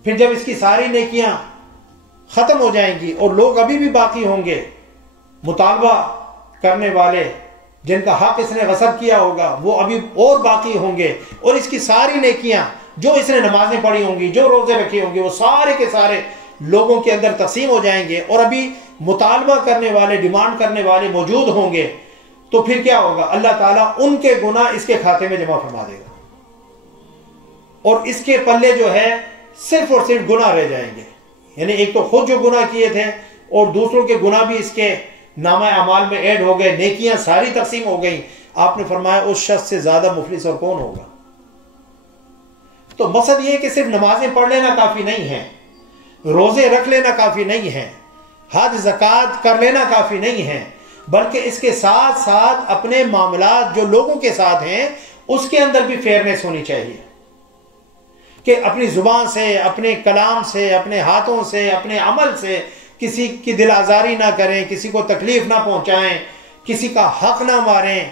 پھر جب اس کی ساری نیکیاں ختم ہو جائیں گی اور لوگ ابھی بھی باقی ہوں گے، مطالبہ کرنے والے جن کا حق اس نے غصب کیا ہوگا وہ ابھی اور باقی ہوں گے، اور اس کی ساری نیکیاں جو اس نے نمازیں پڑھی ہوں گی، جو روزے رکھے ہوں گے، وہ سارے کے سارے لوگوں کے اندر تقسیم ہو جائیں گے، اور ابھی مطالبہ کرنے والے، ڈیمانڈ کرنے والے موجود ہوں گے. تو پھر کیا ہوگا؟ اللہ تعالیٰ ان کے گناہ اس کے کھاتے میں جمع فرما دے گا، اور اس کے پلے جو ہے صرف اور صرف گناہ رہ جائیں گے. یعنی ایک تو خود جو گناہ کیے تھے اور دوسروں کے گناہ بھی اس کے نامہ اعمال میں ایڈ ہو گئے، نیکیاں ساری تقسیم ہو گئیں. آپ نے فرمایا اس شخص سے زیادہ مفلس اور کون ہوگا؟ تو مقصد یہ ہے کہ صرف نمازیں پڑھ لینا کافی نہیں ہے، روزے رکھ لینا کافی نہیں ہے، حج زکوٰۃ کر لینا کافی نہیں ہے، بلکہ اس کے ساتھ ساتھ اپنے معاملات جو لوگوں کے ساتھ ہیں اس کے اندر بھی فیئرنیس ہونی چاہیے، کہ اپنی زبان سے، اپنے کلام سے، اپنے ہاتھوں سے، اپنے عمل سے کسی کی دل آزاری نہ کریں، کسی کو تکلیف نہ پہنچائیں، کسی کا حق نہ ماریں،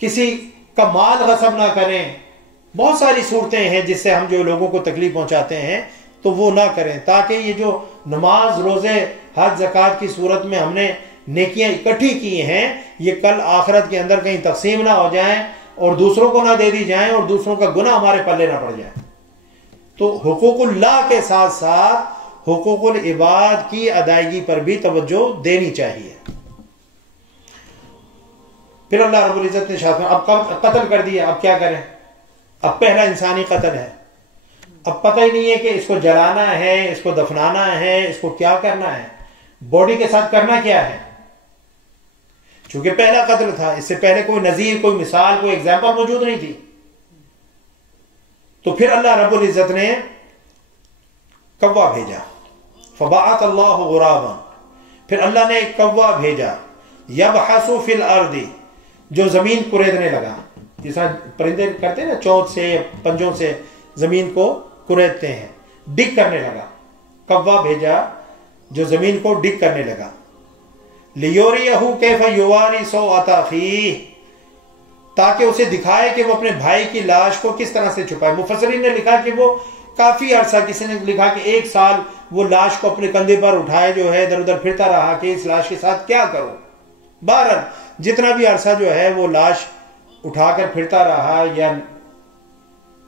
کسی کا مال غصب نہ کریں. بہت ساری صورتیں ہیں جس سے ہم جو لوگوں کو تکلیف پہنچاتے ہیں تو وہ نہ کریں، تاکہ یہ جو نماز، روزے، حج، زکوٰۃ کی صورت میں ہم نے نیکیاں اکٹھی کی ہیں یہ کل آخرت کے اندر کہیں تقسیم نہ ہو جائیں اور دوسروں کو نہ دے دی جائیں اور دوسروں کا گناہ ہمارے پلے نہ پڑ جائے. تو حقوق اللہ کے ساتھ ساتھ حقوق العباد کی ادائیگی پر بھی توجہ دینی چاہیے. پھر اللہ رب العزت نے اب قتل کر دیا، اب کیا کریں؟ اب پہلا انسانی قتل ہے، اب پتہ ہی نہیں ہے کہ اس کو جلانا ہے، اس کو دفنانا ہے، اس کو کیا کرنا ہے، باڈی کے ساتھ کرنا کیا ہے. چونکہ پہلا قتل تھا، اس سے پہلے کوئی نظیر، کوئی مثال، کوئی ایگزامپل موجود نہیں تھی. تو پھر اللہ رب العزت نے کوا بھیجا، فبعث اللہ غرابا، پھر اللہ نے ایک کوا بھیجا، یبحث فی الارض، جو زمین کریدنے لگا، جیسا پرندے کرتے ہیں نا، چونچ سے، پنجوں سے زمین کو کریدتے ہیں، ڈگ کرنے لگا. کوا بھیجا جو زمین کو ڈگ کرنے لگا. لیوریہ کیف یواری سوءۃ اخیہ، تاکہ اسے دکھائے کہ وہ اپنے بھائی کی لاش کو کس طرح سے چھپائے. مفسرین نے لکھا کہ وہ کافی عرصہ، کسی نے لکھا کہ 1 سال وہ لاش کو اپنے کندھے پر اٹھائے جو ہے ادھر ادھر پھرتا رہا کہ اس لاش کے ساتھ کیا کروں. بہرحال جتنا بھی عرصہ جو ہے وہ لاش اٹھا کر پھرتا رہا، یا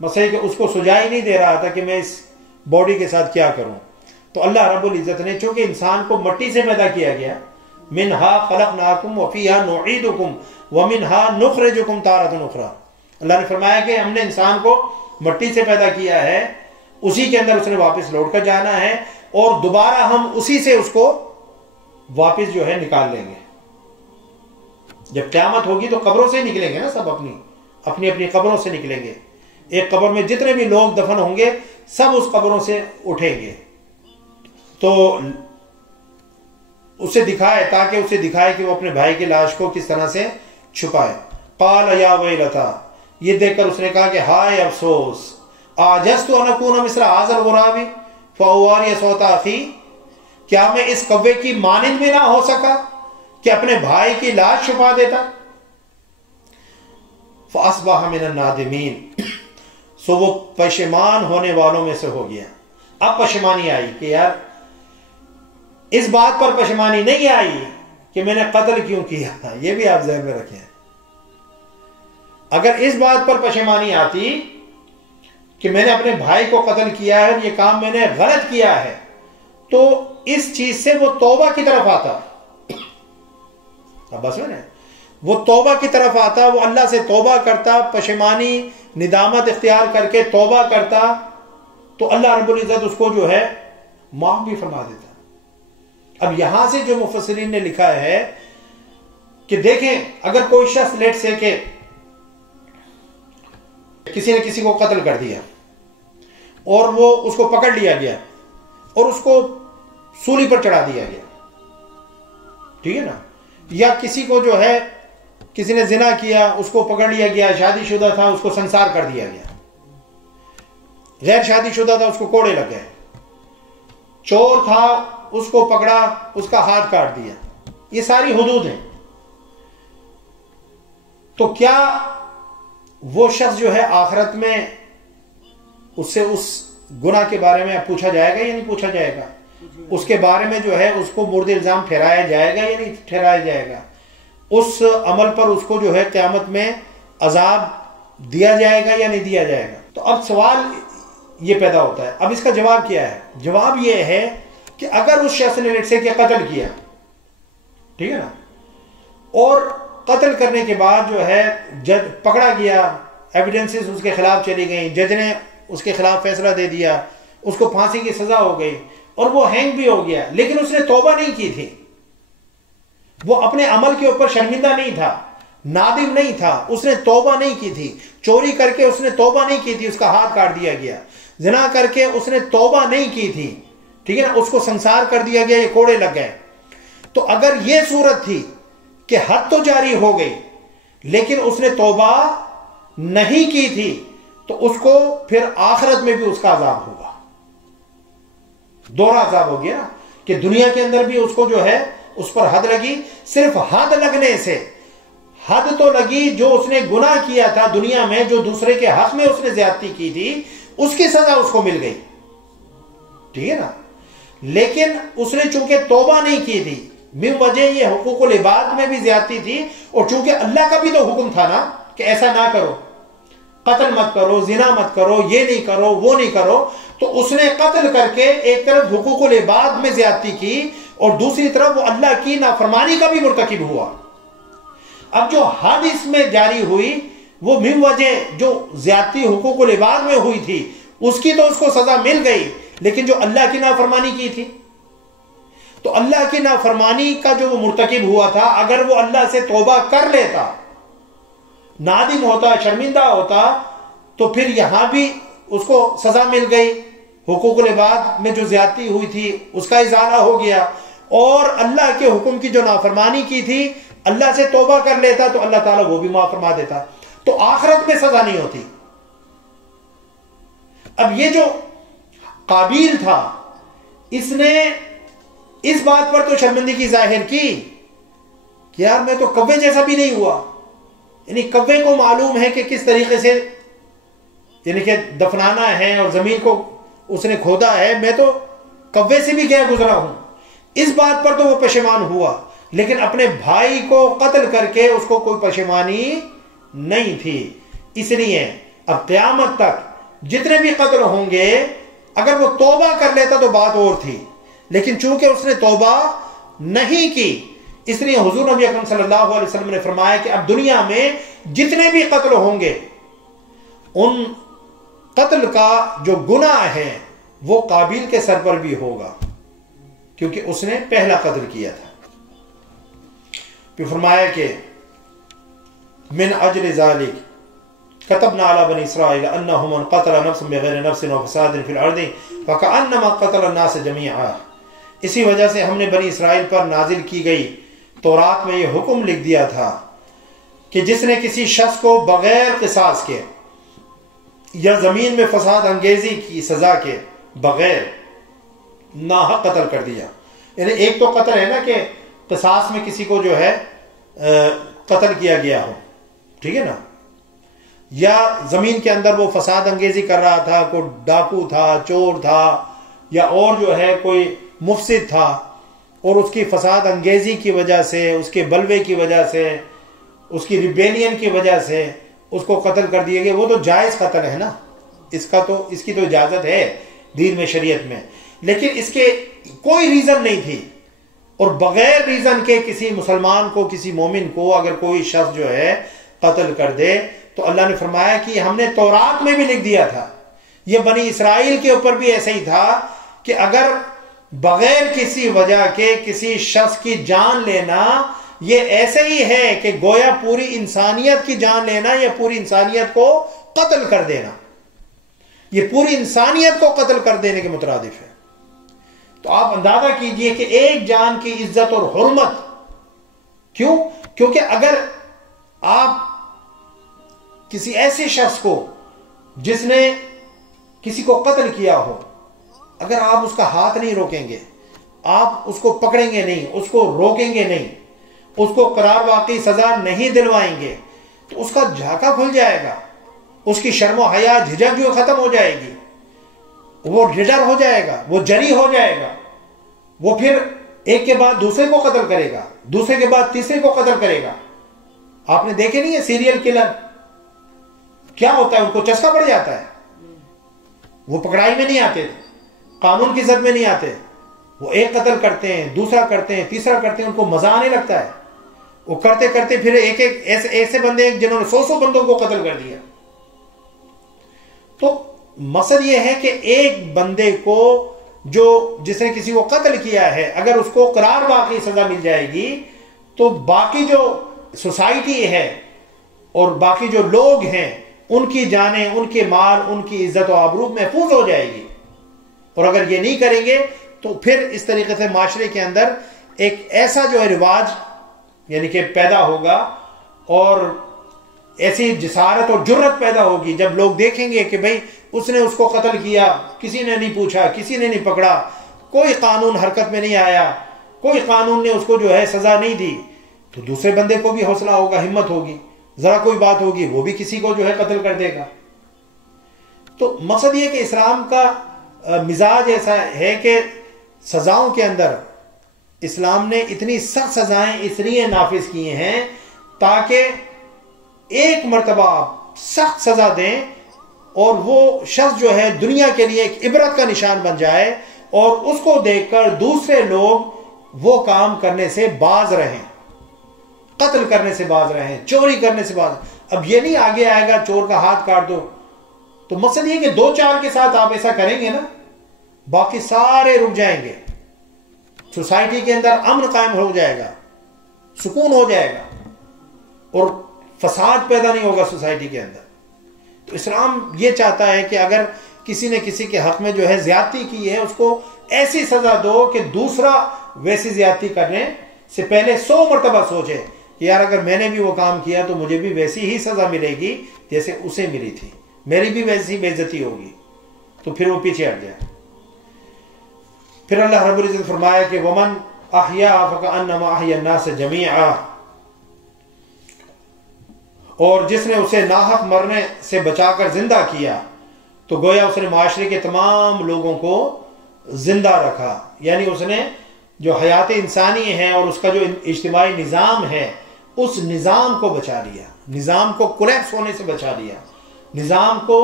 مسئلہ کہ اس کو سجائی نہیں دے رہا تھا کہ میں اس باڈی کے ساتھ کیا کروں. تو اللہ رب العزت نے، چونکہ انسان کو مٹی سے پیدا کیا گیا، منہا خلقناکم وفیہا نعیدکم ومنہا نخرجکم تارۃ اخری، اللہ نے فرمایا کہ ہم نے انسان کو مٹی سے پیدا کیا ہے، اسی کے اندر اس نے واپس لوٹ کر جانا ہے، اور دوبارہ ہم اسی سے اس کو واپس جو ہے نکال لیں گے. جب قیامت ہوگی تو قبروں سے ہی نکلیں گے نا، سب اپنی اپنی قبروں سے نکلیں گے. ایک قبر میں جتنے بھی لوگ دفن ہوں گے سب اس قبروں سے اٹھیں گے. تو اسے دکھائے، تاکہ اسے دکھائے کہ وہ اپنے بھائی کی لاش کو کس طرح سے چھپائے. قال یا ویلتا، یہ دیکھ کر اس نے کہا کہ ہائے افسوس، آجزت ان اکون مثل ھذا الغراب فاواری صوت اخی، کیا میں اس کوے کی مانند میں نہ ہو سکا کہ اپنے بھائی کی لاش چھپا دیتا؟ فاصبح من النادمین، سو وہ پشیمان ہونے والوں میں سے ہو گیا۔ اب پشیمانی آئی کہ یار اس بات پر پشیمانی نہیں آئی کہ میں نے قتل کیوں کیا، یہ بھی آپ ذہن میں رکھیں۔ اگر اس بات پر پشیمانی آتی کہ میں نے اپنے بھائی کو قتل کیا ہے اور یہ کام میں نے غلط کیا ہے، تو اس چیز سے وہ توبہ کی طرف آتا۔ اب بس میں نے وہ توبہ کی طرف آتا، وہ اللہ سے توبہ کرتا، پشیمانی ندامت اختیار کر کے توبہ کرتا، تو اللہ رب العزت اس کو جو ہے معاف بھی فرما دیتا۔ اب یہاں سے جو مفسرین نے لکھا ہے کہ دیکھیں، اگر کوئی شخص لیٹ سے کہ کسی نے کسی کو قتل کر دیا اور وہ اس کو پکڑ لیا گیا اور اس کو سولی پر چڑھا دیا گیا، ٹھیک ہے نا، یا کسی کو جو ہے کسی نے زنا کیا، اس کو پکڑ لیا گیا، شادی شدہ تھا، اس کو سنسار کر دیا گیا، غیر شادی شدہ تھا، اس کو کوڑے لگ گئے، چور تھا، اس کو پکڑا، اس کا ہاتھ کاٹ دیا، یہ ساری حدود ہیں۔ تو کیا وہ شخص جو ہے آخرت میں اس سے اس گناہ کے بارے میں پوچھا جائے گا یا نہیں پوچھا جائے گا؟ اس کے بارے میں جو ہے اس کو مورد الزام ٹھہرایا جائے گا یا نہیں ٹھہرایا جائے گا؟ اس عمل پر اس کو جو ہے قیامت میں عذاب دیا جائے گا یا نہیں دیا جائے گا؟ تو اب سوال یہ پیدا ہوتا ہے، اب اس کا جواب کیا ہے؟ جواب یہ ہے کہ اگر اس شخص نے لیٹ سے کہ قتل کیا، ٹھیک ہے نا، اور قتل کرنے کے بعد جو ہے جج پکڑا گیا، ایویڈنسز اس کے خلاف چلی گئیں، جج نے اس کے خلاف فیصلہ دے دیا، اس کو پھانسی کی سزا ہو گئی اور وہ ہینگ بھی ہو گیا، لیکن اس نے توبہ نہیں کی تھی، وہ اپنے عمل کے اوپر شرمندہ نہیں تھا، نادم نہیں تھا، اس نے توبہ نہیں کی تھی، چوری کر کے اس نے توبہ نہیں کی تھی، اس کا ہاتھ کاٹ دیا گیا، زنا کر کے اس نے توبہ نہیں کی تھی، ٹھیک ہے نا، اس کو سنسار کر دیا گیا، یہ کوڑے لگ گئے، تو اگر یہ صورت تھی کہ حد تو جاری ہو گئی لیکن اس نے توبہ نہیں کی تھی، تو اس کو پھر آخرت میں بھی اس کا عذاب ہوگا، دوہرا عذاب ہو گیا کہ دنیا کے اندر بھی اس کو جو ہے اس پر حد لگی، صرف حد لگنے سے، حد تو لگی جو اس نے گناہ کیا تھا دنیا میں، جو دوسرے کے حق میں اس نے زیادتی کی تھی، اس کی سزا اس کو مل گئی، ٹھیک ہے نا، لیکن اس نے چونکہ توبہ نہیں کی تھی، من وجہ یہ حقوق العباد میں بھی زیادتی تھی، اور چونکہ اللہ کا بھی تو حکم تھا نا کہ ایسا نہ کرو، قتل مت کرو، زنا مت کرو، یہ نہیں کرو، وہ نہیں کرو، تو اس نے قتل کر کے ایک طرف حقوق العباد میں زیادتی کی اور دوسری طرف وہ اللہ کی نافرمانی کا بھی مرتکب ہوا۔ اب جو حد اس میں جاری ہوئی وہ من وجہ جو زیادتی حقوق العباد میں ہوئی تھی اس کی تو اس کو سزا مل گئی، لیکن جو اللہ کی نافرمانی کی تھی، تو اللہ کی نافرمانی کا جو وہ مرتکب ہوا تھا، اگر وہ اللہ سے توبہ کر لیتا، نادم ہوتا، شرمندہ ہوتا، تو پھر یہاں بھی اس کو سزا مل گئی، حقوق العباد میں جو زیادتی ہوئی تھی اس کا ازالہ ہو گیا، اور اللہ کے حکم کی جو نافرمانی کی تھی اللہ سے توبہ کر لیتا تو اللہ تعالیٰ وہ بھی معاف فرما دیتا، تو آخرت میں سزا نہیں ہوتی۔ اب یہ جو قابیل تھا، اس نے اس بات پر تو شرمندگی ظاہر کی کہ یار میں تو کوے جیسا بھی نہیں ہوا، یعنی کوے کو معلوم ہے کہ کس طریقے سے یعنی کہ دفنانا ہے اور زمین کو اس نے کھودا ہے، میں تو کوے سے بھی گیا گزرا ہوں، اس بات پر تو وہ پشیمان ہوا، لیکن اپنے بھائی کو قتل کر کے اس کو کوئی پشیمانی نہیں تھی۔ اس لیے اب قیامت تک جتنے بھی قتل ہوں گے اگر وہ توبہ کر لیتا تو بات اور تھی، لیکن چونکہ اس نے توبہ نہیں کی، اس لیے حضور نبی اکرم صلی اللہ علیہ وسلم نے فرمایا کہ اب دنیا میں جتنے بھی قتل ہوں گے ان قتل کا جو گناہ ہے وہ قابیل کے سر پر بھی ہوگا، کیونکہ اس نے پہلا قتل کیا تھا۔ پھر فرمایا کہ من اجل ذالک کتبنا علی بنی اسرائیل انہ من قتل نفس بغیر نفس و فساد فی الارض فکأنما قتل الناس جمیعا، اسی وجہ سے ہم نے بنی اسرائیل پر نازل کی گئی تورات میں یہ حکم لکھ دیا تھا کہ جس نے کسی شخص کو بغیر قصاص کے یا زمین میں فساد انگیزی کی سزا کے بغیر ناحق قتل کر دیا. یعنی ایک تو قتل ہے نا کہ قصاص میں کسی کو جو ہے قتل کیا گیا ہو, ٹھیک ہے نا, یا زمین کے اندر وہ فساد انگیزی کر رہا تھا, کوئی ڈاکو تھا, چور تھا, یا اور جو ہے کوئی مفسد تھا, اور اس کی فساد انگیزی کی وجہ سے, اس کے بلوے کی وجہ سے, اس کی ریبیلین کی وجہ سے اس کو قتل کر دیا گیا. وہ تو جائز قتل ہے نا, اس کی تو اجازت ہے دین میں, شریعت میں, لیکن اس کے کوئی ریزن نہیں تھی, اور بغیر ریزن کے کسی مسلمان کو, کسی مومن کو اگر کوئی شخص جو ہے قتل کر دے, تو اللہ نے فرمایا کہ ہم نے تورات میں بھی لکھ دیا تھا, یہ بنی اسرائیل کے اوپر بھی ایسا ہی تھا کہ اگر بغیر کسی وجہ کے کسی شخص کی جان لینا, یہ ایسے ہی ہے کہ گویا پوری انسانیت کی جان لینا یا پوری انسانیت کو قتل کر دینا, یہ پوری انسانیت کو قتل کر دینے کے مترادف ہے. تو آپ اندازہ کیجئے کہ ایک جان کی عزت اور حرمت, کیوں؟ کیونکہ اگر آپ کسی ایسے شخص کو جس نے کسی کو قتل کیا ہو, اگر آپ اس کا ہاتھ نہیں روکیں گے, آپ اس کو پکڑیں گے نہیں, اس کو روکیں گے نہیں, اس کو قرار واقعی سزا نہیں دلوائیں گے, تو اس کا جھاکا کھل جائے گا, اس کی شرم و حیا جھجک جو ختم ہو جائے گی, وہ ڈر ہو جائے گا, وہ جری ہو جائے گا, وہ پھر ایک کے بعد دوسرے کو قتل کرے گا, دوسرے کے بعد تیسرے کو قتل کرے گا. آپ نے دیکھے نہیں ہے سیریل کلر کیا ہوتا ہے, ان کو چسکا پڑ جاتا ہے, وہ پکڑائی میں نہیں آتے, قانون کی زد میں نہیں آتے, وہ ایک قتل کرتے ہیں, دوسرا کرتے ہیں, تیسرا کرتے ہیں, ان کو مزہ آنے لگتا ہے. وہ کرتے کرتے پھر ایسے بندے جنہوں نے 100 بندوں کو قتل کر دیا. تو مقصد یہ ہے کہ ایک بندے کو جس نے کسی کو قتل کیا ہے, اگر اس کو قرار واقعی سزا مل جائے گی, تو باقی جو سوسائٹی ہے اور باقی جو لوگ ہیں, ان کی جانیں, ان کے مال, ان کی عزت و آبرو محفوظ ہو جائے گی. اور اگر یہ نہیں کریں گے تو پھر اس طریقے سے معاشرے کے اندر ایک ایسا جو ہے رواج یعنی کہ پیدا ہوگا, اور ایسی جسارت اور جرت پیدا ہوگی جب لوگ دیکھیں گے کہ بھئی اس نے اس کو قتل کیا, کسی نے نہیں پوچھا, کسی نے نہیں پکڑا, کوئی قانون حرکت میں نہیں آیا, کوئی قانون نے اس کو جو ہے سزا نہیں دی, تو دوسرے بندے کو بھی حوصلہ ہوگا, ہمت ہوگی, ذرا کوئی بات ہوگی وہ بھی کسی کو جو ہے قتل کر دے گا. تو مقصد یہ کہ اسلام کا مزاج ایسا ہے کہ سزاؤں کے اندر اسلام نے اتنی سخت سزائیں اس لیے نافذ کیے ہیں تاکہ ایک مرتبہ آپ سخت سزا دیں اور وہ شخص جو ہے دنیا کے لیے ایک عبرت کا نشان بن جائے, اور اس کو دیکھ کر دوسرے لوگ وہ کام کرنے سے باز رہیں, قتل کرنے سے باز رہیں, چوری کرنے سے باز. اب یہ نہیں آگے آئے گا چور کا ہاتھ کاٹ دو, تو مقصد یہ کہ 2-4 کے ساتھ آپ ایسا کریں گے نا, باقی سارے رک جائیں گے, سوسائٹی کے اندر امن قائم ہو جائے گا, سکون ہو جائے گا, اور فساد پیدا نہیں ہوگا سوسائٹی کے اندر. تو اسلام یہ چاہتا ہے کہ اگر کسی نے کسی کے حق میں جو ہے زیادتی کی ہے, اس کو ایسی سزا دو کہ دوسرا ویسی زیادتی کرنے سے پہلے 100 مرتبہ سوچے کہ یار اگر میں نے بھی وہ کام کیا تو مجھے بھی ویسی ہی سزا ملے گی جیسے اسے ملی تھی, میری بھی ویسی بے عزتی ہوگی, تو پھر وہ پیچھے ہٹ جائے. پھر اللہ رب العزت فرمایا کہ ومن احیا فکأنما احیا الناس جميعا, اور جس نے اسے ناحق مرنے سے بچا کر زندہ کیا تو گویا اس نے معاشرے کے تمام لوگوں کو زندہ رکھا. یعنی اس نے جو حیات انسانی ہے اور اس کا جو اجتماعی نظام ہے, اس نظام کو بچا لیا, نظام کو کولیپس ہونے سے بچا لیا, نظام کو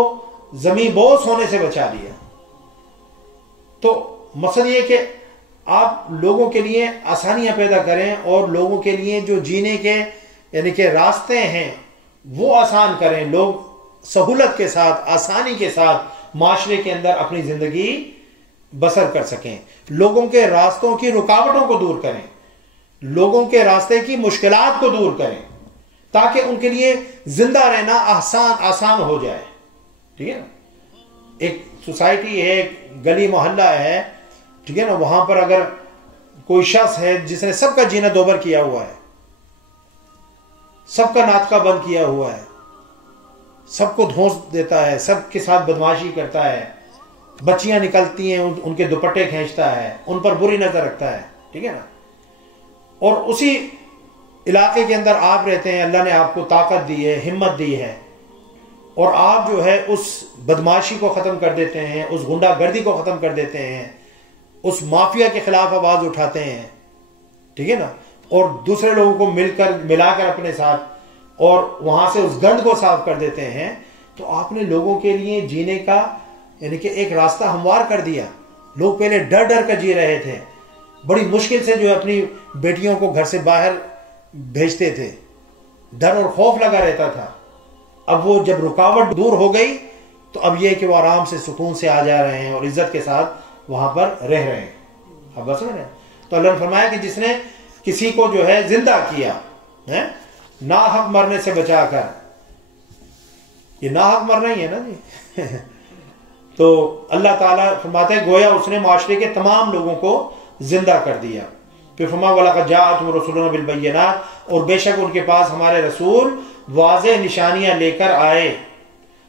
زمین بوس ہونے سے بچا لیا. تو مقصد یہ کہ آپ لوگوں کے لیے آسانیاں پیدا کریں اور لوگوں کے لیے جو جینے کے یعنی کہ راستے ہیں وہ آسان کریں, لوگ سہولت کے ساتھ, آسانی کے ساتھ معاشرے کے اندر اپنی زندگی بسر کر سکیں. لوگوں کے راستوں کی رکاوٹوں کو دور کریں, لوگوں کے راستے کی مشکلات کو دور کریں, تاکہ ان کے لیے زندہ رہنا آسان ہو جائے. ٹھیک ہے نا, ایک سوسائٹی ہے, ایک گلی محلہ ہے, ٹھیک ہے نا, وہاں پر اگر کوئی شخص ہے جس نے سب کا جینا دوبر کیا ہوا ہے, سب کا ناطقہ بند کیا ہوا ہے، سب کو دھونس دیتا ہے، سب کے ساتھ بدماشی کرتا ہے، بچیاں نکلتی ہیں ان کے دوپٹے کھینچتا ہے، ان پر بری نظر رکھتا ہے، ٹھیک ہے نا. اور اسی علاقے کے اندر آپ رہتے ہیں، اللہ نے آپ کو طاقت دی ہے، ہمت دی ہے، اور آپ جو ہے اس بدماشی کو ختم کر دیتے ہیں، اس غنڈہ گردی کو ختم کر دیتے ہیں، اس مافیا کے خلاف آواز اٹھاتے ہیں، ٹھیک ہے نا، اور دوسرے لوگوں کو ملا کر اپنے ساتھ اور وہاں سے اس گند کو صاف کر دیتے ہیں. تو آپ نے لوگوں کے لیے جینے کا یعنی کہ ایک راستہ ہموار کر دیا. لوگ پہلے ڈر ڈر کر جی رہے تھے، بڑی مشکل سے جو اپنی بیٹیوں کو گھر سے باہر بھیجتے تھے، ڈر اور خوف لگا رہتا تھا. اب وہ جب رکاوٹ دور ہو گئی تو اب یہ کہ وہ آرام سے سکون سے آ جا رہے ہیں اور عزت کے ساتھ وہاں پر رہ رہے ہیں. اب بس سمجھ رہے ہیں. تو اللہ نے فرمایا کہ جس نے کسی کو جو ہے زندہ کیا ناحق مرنے سے بچا کر، یہ ناحق مرنا ہی ہے نا جی. تو اللہ تعالیٰ فرماتے ہیں گویا اس نے معاشرے کے تمام لوگوں کو زندہ کر دیا. پھر فرمایا وَلَقَدْ جَاءَتْهُمْ رُسُلُنَا بِالْبَيِّنَاتِ، اور بے شک ان کے پاس ہمارے رسول واضح نشانیاں لے کر آئے.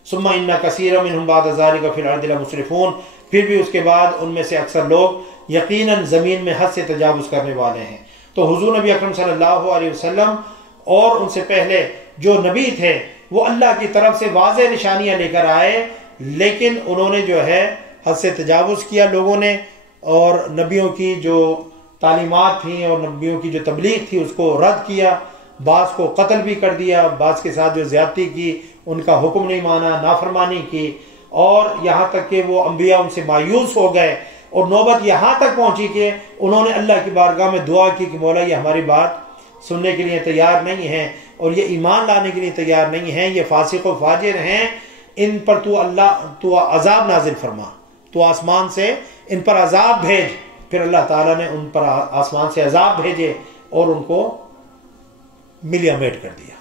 ثُمَّ إِنَّ كَثِيرًا مِّنْهُمْ بَعْدَ ذَلِكَ فِي الْأَرْضِ لَمُسْرِفُونَ، پھر بھی اس کے بعد ان میں سے اکثر لوگ یقیناً زمین میں حد سے تجاوز کرنے والے ہیں. تو حضور نبی اکرم صلی اللہ علیہ وسلم اور ان سے پہلے جو نبی تھے وہ اللہ کی طرف سے واضح نشانیاں لے کر آئے، لیکن انہوں نے جو ہے حد سے تجاوز کیا لوگوں نے، اور نبیوں کی جو تعلیمات تھیں اور نبیوں کی جو تبلیغ تھی اس کو رد کیا. بعض کو قتل بھی کر دیا، بعض کے ساتھ جو زیادتی کی ان کا حکم نہیں مانا، نافرمانی کی، اور یہاں تک کہ وہ انبیاء ان سے مایوس ہو گئے. اور نوبت یہاں تک پہنچی کہ انہوں نے اللہ کی بارگاہ میں دعا کی کہ مولا یہ ہماری بات سننے کے لیے تیار نہیں ہیں اور یہ ایمان لانے کے لیے تیار نہیں ہیں، یہ فاسق و فاجر ہیں، ان پر تو عذاب نازل فرما، تو آسمان سے ان پر عذاب بھیج. پھر اللہ تعالیٰ نے ان پر آسمان سے عذاب بھیجے اور ان کو ملیا میٹ کر دیا.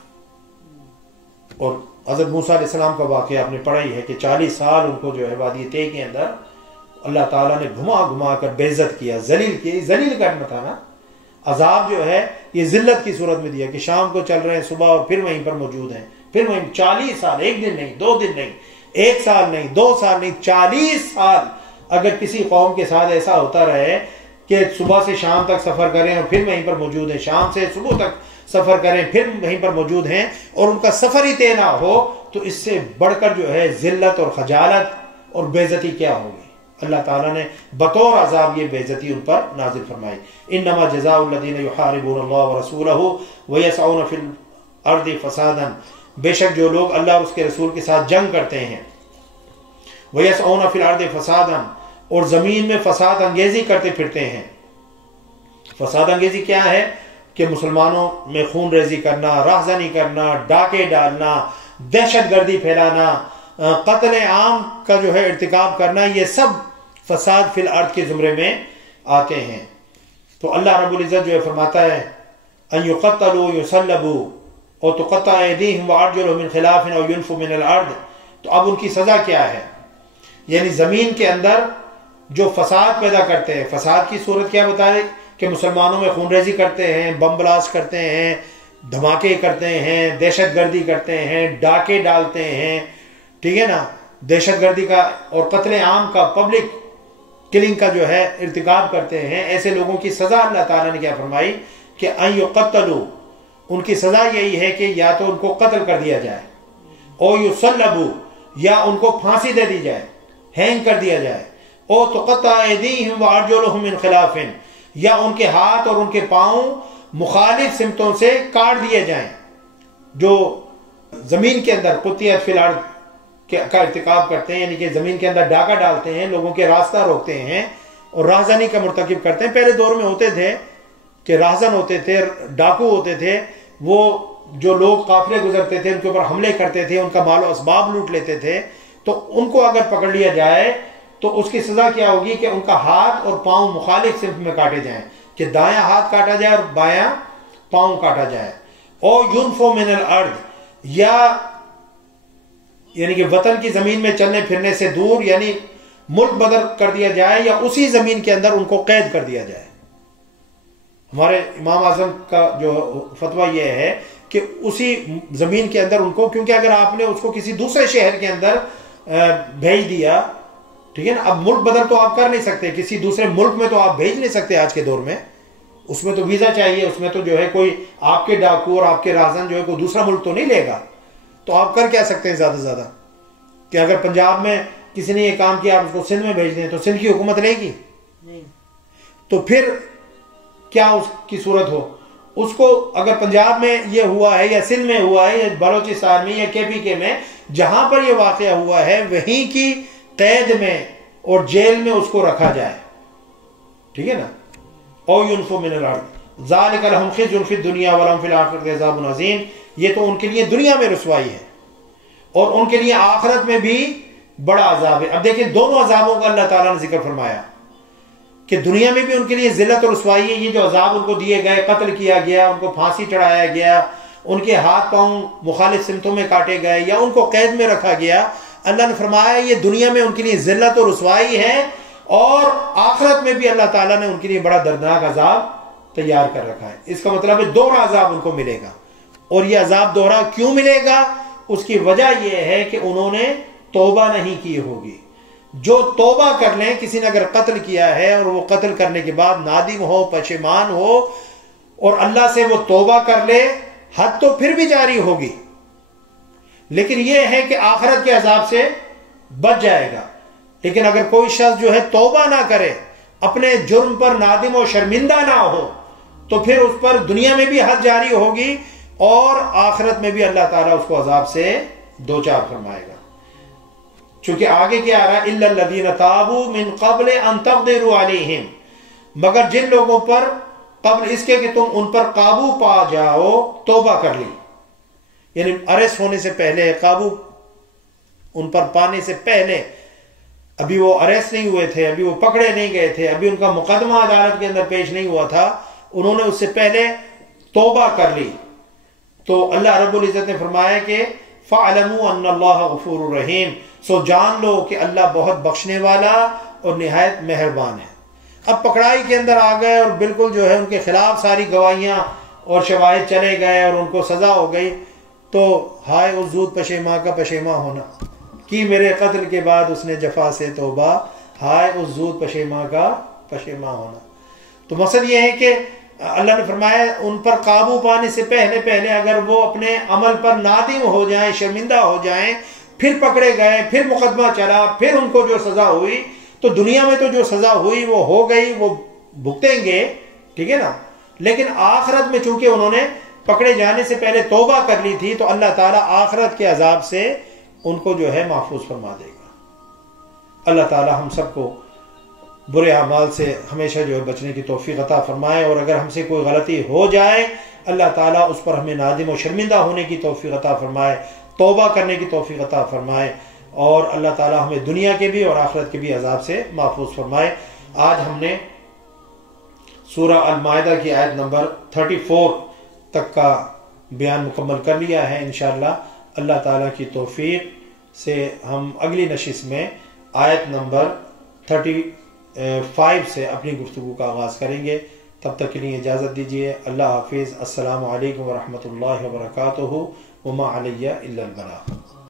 اور حضرت موسیٰ علیہ السلام کا واقعہ آپ نے پڑھا ہی ہے کہ 40 سال ان کو جو ہے وادی طے کے اندر اللہ تعالیٰ نے گھما گھما کر بے عزت کیا، ذلیل کیا. ذلیل کرنا تھا نا. عذاب جو ہے یہ ذلت کی صورت میں دیا کہ شام کو چل رہے ہیں صبح اور پھر وہیں پر موجود ہیں، پھر وہیں 40 سال، ایک دن نہیں، 2 دن نہیں، 1 سال نہیں، 2 سال نہیں، 40 سال اگر کسی قوم کے ساتھ ایسا ہوتا رہے کہ صبح سے شام تک سفر کریں اور پھر وہیں پر موجود ہیں، شام سے صبح تک سفر کریں پھر وہیں پر موجود ہیں، اور ان کا سفر ہی طے نہ ہو، تو اس سے بڑھ کر جو ہے ذلت اور خجالت اور بے عزتی کیا ہوگی. اللہ تعالیٰ نے بطور عذاب یہ بے عزتی ان پر نازل فرمائی. انما جزاء الذین یحاربون اللہ ورسولہ ویسعون فی الارض فسادا، بے شک جو لوگ اللہ اور اس کے رسول کے ساتھ جنگ کرتے ہیں، ویسعون فی الارض فسادا، اور زمین میں فساد انگیزی کرتے پھرتے ہیں. فساد انگیزی کیا ہے؟ کہ مسلمانوں میں خون ریزی کرنا، راہزنی کرنا، ڈاکے ڈالنا، دہشت گردی پھیلانا، قتل عام کا جو ہے ارتکاب کرنا، یہ سب فساد فی الارض کے زمرے میں آتے ہیں. تو اللہ رب العزت جو ہے فرماتا ہے ان یقتلوا یصلبوا اور تقطع ایدیہم وارجلہم من خلاف او ینفوا من الارض. تو اب ان کی سزا کیا ہے؟ یعنی زمین کے اندر جو فساد پیدا کرتے ہیں، فساد کی صورت کیا بتائے کہ مسلمانوں میں خون ریزی کرتے ہیں، بم بلاسٹ کرتے ہیں، دھماکے کرتے ہیں، دہشت گردی کرتے ہیں، ڈاکے ڈالتے ہیں، ٹھیک ہے نا، دہشت گردی کا اور قتل عام کا، پبلک کلنگ کا جو ہے ارتکاب کرتے ہیں. ایسے لوگوں کی سزا اللہ تعالیٰ نے کیا فرمائی کہ ان یقتلوا، ان کی سزا یہی ہے کہ یا تو ان کو قتل کر دیا جائے، او یصلبوا، یا ان کو پھانسی دے دی جائے، ہینگ کر دیا جائے، او تقطع ایدیہم وارجلہم من خلاف، یا ان کے ہاتھ اور ان کے پاؤں مخالف سمتوں سے کاٹ دیے جائیں. جو زمین کے اندر قطعت فی الارض کا ارتکاب کرتے ہیں، یعنی کہ زمین کے اندر ڈاکہ ڈالتے ہیں، لوگوں کے راستہ روکتے ہیں اور راہزنی کا مرتکب کرتے ہیں. پہلے دور میں ہوتے تھے کہ راہزن ہوتے تھے، ڈاکو ہوتے تھے، وہ جو لوگ قافلے گزرتے تھے ان کے اوپر حملے کرتے تھے، ان کا مال و اسباب لوٹ لیتے تھے. تو ان کو اگر پکڑ لیا جائے تو اس کی سزا کیا ہوگی کہ ان کا ہاتھ اور پاؤں مخالف سمت میں کاٹے جائیں، کہ دایاں ہاتھ کاٹا جائے اور بایاں پاؤں کاٹا جائے. او ینفوا من الارض، یا یعنی کہ وطن کی زمین میں چلنے پھرنے سے دور، یعنی ملک بدر کر دیا جائے، یا اسی زمین کے اندر ان کو قید کر دیا جائے. ہمارے امام اعظم کا جو فتویٰ یہ ہے کہ اسی زمین کے اندر ان کو، کیونکہ اگر آپ نے اس کو کسی دوسرے شہر کے اندر بھیج دیا، ٹھیک ہے نا، اب ملک بدل تو آپ کر نہیں سکتے، کسی دوسرے ملک میں تو آپ بھیج نہیں سکتے آج کے دور میں، اس میں تو ویزا چاہیے، اس میں تو جو ہے کوئی آپ کے ڈاکو اور آپ کے رازن جو ہے کوئی دوسرا ملک تو نہیں لے گا. تو آپ کر کیا سکتے ہیں زیادہ سے زیادہ، کہ اگر پنجاب میں کسی نے یہ کام کیا آپ اس کو سندھ میں بھیج دیں تو سندھ کی حکومت لے گی نہیں. تو پھر کیا اس کی صورت ہو، اس کو اگر پنجاب میں یہ ہوا ہے یا سندھ میں ہوا ہے یا بلوچستان میں یا KPK میں، جہاں پر یہ واقعہ ہوا ہے وہیں کی قید میں اور جیل میں اس کو رکھا جائے، ٹھیک ہے نا. او ينفوا من الارض ذلك لهم خزي في الدنيا ولهم في الاخره عذاب عظيم. یہ تو ان کے لیے دنیا میں رسوائی ہے اور ان کے لیے آخرت میں بھی بڑا عذاب ہے. اب دیکھیں دونوں عذابوں کا اللہ تعالیٰ نے ذکر فرمایا کہ دنیا میں بھی ان کے لیے ذلت اور رسوائی ہے، یہ جو عذاب ان کو دیے گئے، قتل کیا گیا، ان کو پھانسی چڑھایا گیا، ان کے ہاتھ پاؤں مخالف سمتوں میں کاٹے گئے یا ان کو قید میں رکھا گیا، اللہ نے فرمایا یہ دنیا میں ان کے لیے ذلت اور رسوائی ہے، اور آخرت میں بھی اللہ تعالیٰ نے ان کے لیے بڑا دردناک عذاب تیار کر رکھا ہے. اس کا مطلب ہے دوہرا عذاب ان کو ملے گا. اور یہ عذاب دوہرا کیوں ملے گا؟ اس کی وجہ یہ ہے کہ انہوں نے توبہ نہیں کی ہوگی. جو توبہ کر لیں، کسی نے اگر قتل کیا ہے اور وہ قتل کرنے کے بعد نادم ہو، پشیمان ہو اور اللہ سے وہ توبہ کر لے، حد تو پھر بھی جاری ہوگی، لیکن یہ ہے کہ آخرت کے عذاب سے بچ جائے گا. لیکن اگر کوئی شخص جو ہے توبہ نہ کرے، اپنے جرم پر نادم و شرمندہ نہ ہو، تو پھر اس پر دنیا میں بھی حد جاری ہوگی اور آخرت میں بھی اللہ تعالیٰ اس کو عذاب سے دوچار فرمائے گا. چونکہ آگے کیا آ رہا ہے، اِلَّا الَّذِينَ تَابُوا مِن قَبْلِ أَن تَقْدِرُوا عَلَيْهِمْ، مگر جن لوگوں پر قبل اس کے کہ تم ان پر قابو پا جاؤ توبہ کر لی، یعنی اریسٹ ہونے سے پہلے، قابو ان پر پانے سے پہلے، ابھی وہ اریسٹ نہیں ہوئے تھے، ابھی وہ پکڑے نہیں گئے تھے، ابھی ان کا مقدمہ عدالت کے اندر پیش نہیں ہوا تھا، انہوں نے اس سے پہلے توبہ کر لی، تو اللہ رب العزت نے فرمایا کہ فَعْلَمُوا أَنَّ اللَّهَ غَفُورٌ رَحِيمٌ، سو جان لو کہ اللہ بہت بخشنے والا اور نہایت مہربان ہے. اب پکڑائی کے اندر آ گئے اور بالکل جو ہے ان کے خلاف ساری گواہیاں اور شواہد چلے گئے اور ان کو سزا ہو گئی، تو ہائے اس زود پشیماں کا پشیماں ہونا، کی میرے قتل کے بعد اس نے جفا سے توبہ، ہائے اس زود پشیماں کا پشیماں ہونا. تو مقصد یہ ہے کہ اللہ نے فرمایا ان پر قابو پانے سے پہلے اگر وہ اپنے عمل پر نادم ہو جائیں، شرمندہ ہو جائیں، پھر پکڑے گئے، پھر مقدمہ چلا، پھر ان کو جو سزا ہوئی، تو دنیا میں تو جو سزا ہوئی وہ ہو گئی، وہ بھگتیں گے، ٹھیک ہے نا. لیکن آخرت میں چونکہ انہوں نے پکڑے جانے سے پہلے توبہ کر لی تھی، تو اللہ تعالیٰ آخرت کے عذاب سے ان کو جو ہے محفوظ فرما دے گا. اللہ تعالیٰ ہم سب کو برے اعمال سے ہمیشہ جو ہے بچنے کی توفیق عطا فرمائے، اور اگر ہم سے کوئی غلطی ہو جائے اللہ تعالیٰ اس پر ہمیں نادم و شرمندہ ہونے کی توفیق عطا فرمائے، توبہ کرنے کی توفیق عطا فرمائے، اور اللہ تعالیٰ ہمیں دنیا کے بھی اور آخرت کے بھی عذاب سے محفوظ فرمائے. آج ہم نے سورہ المائدہ کی آیت نمبر 34 تک کا بیان مکمل کر لیا ہے. انشاءاللہ اللہ تعالیٰ کی توفیق سے ہم اگلی نشست میں آیت نمبر 35 سے اپنی گفتگو کا آغاز کریں گے. تب تک کے لیے اجازت دیجیے. اللہ حافظ. السلام علیکم ورحمۃ اللہ وبرکاتہ. وما علیہ الا البلاغ.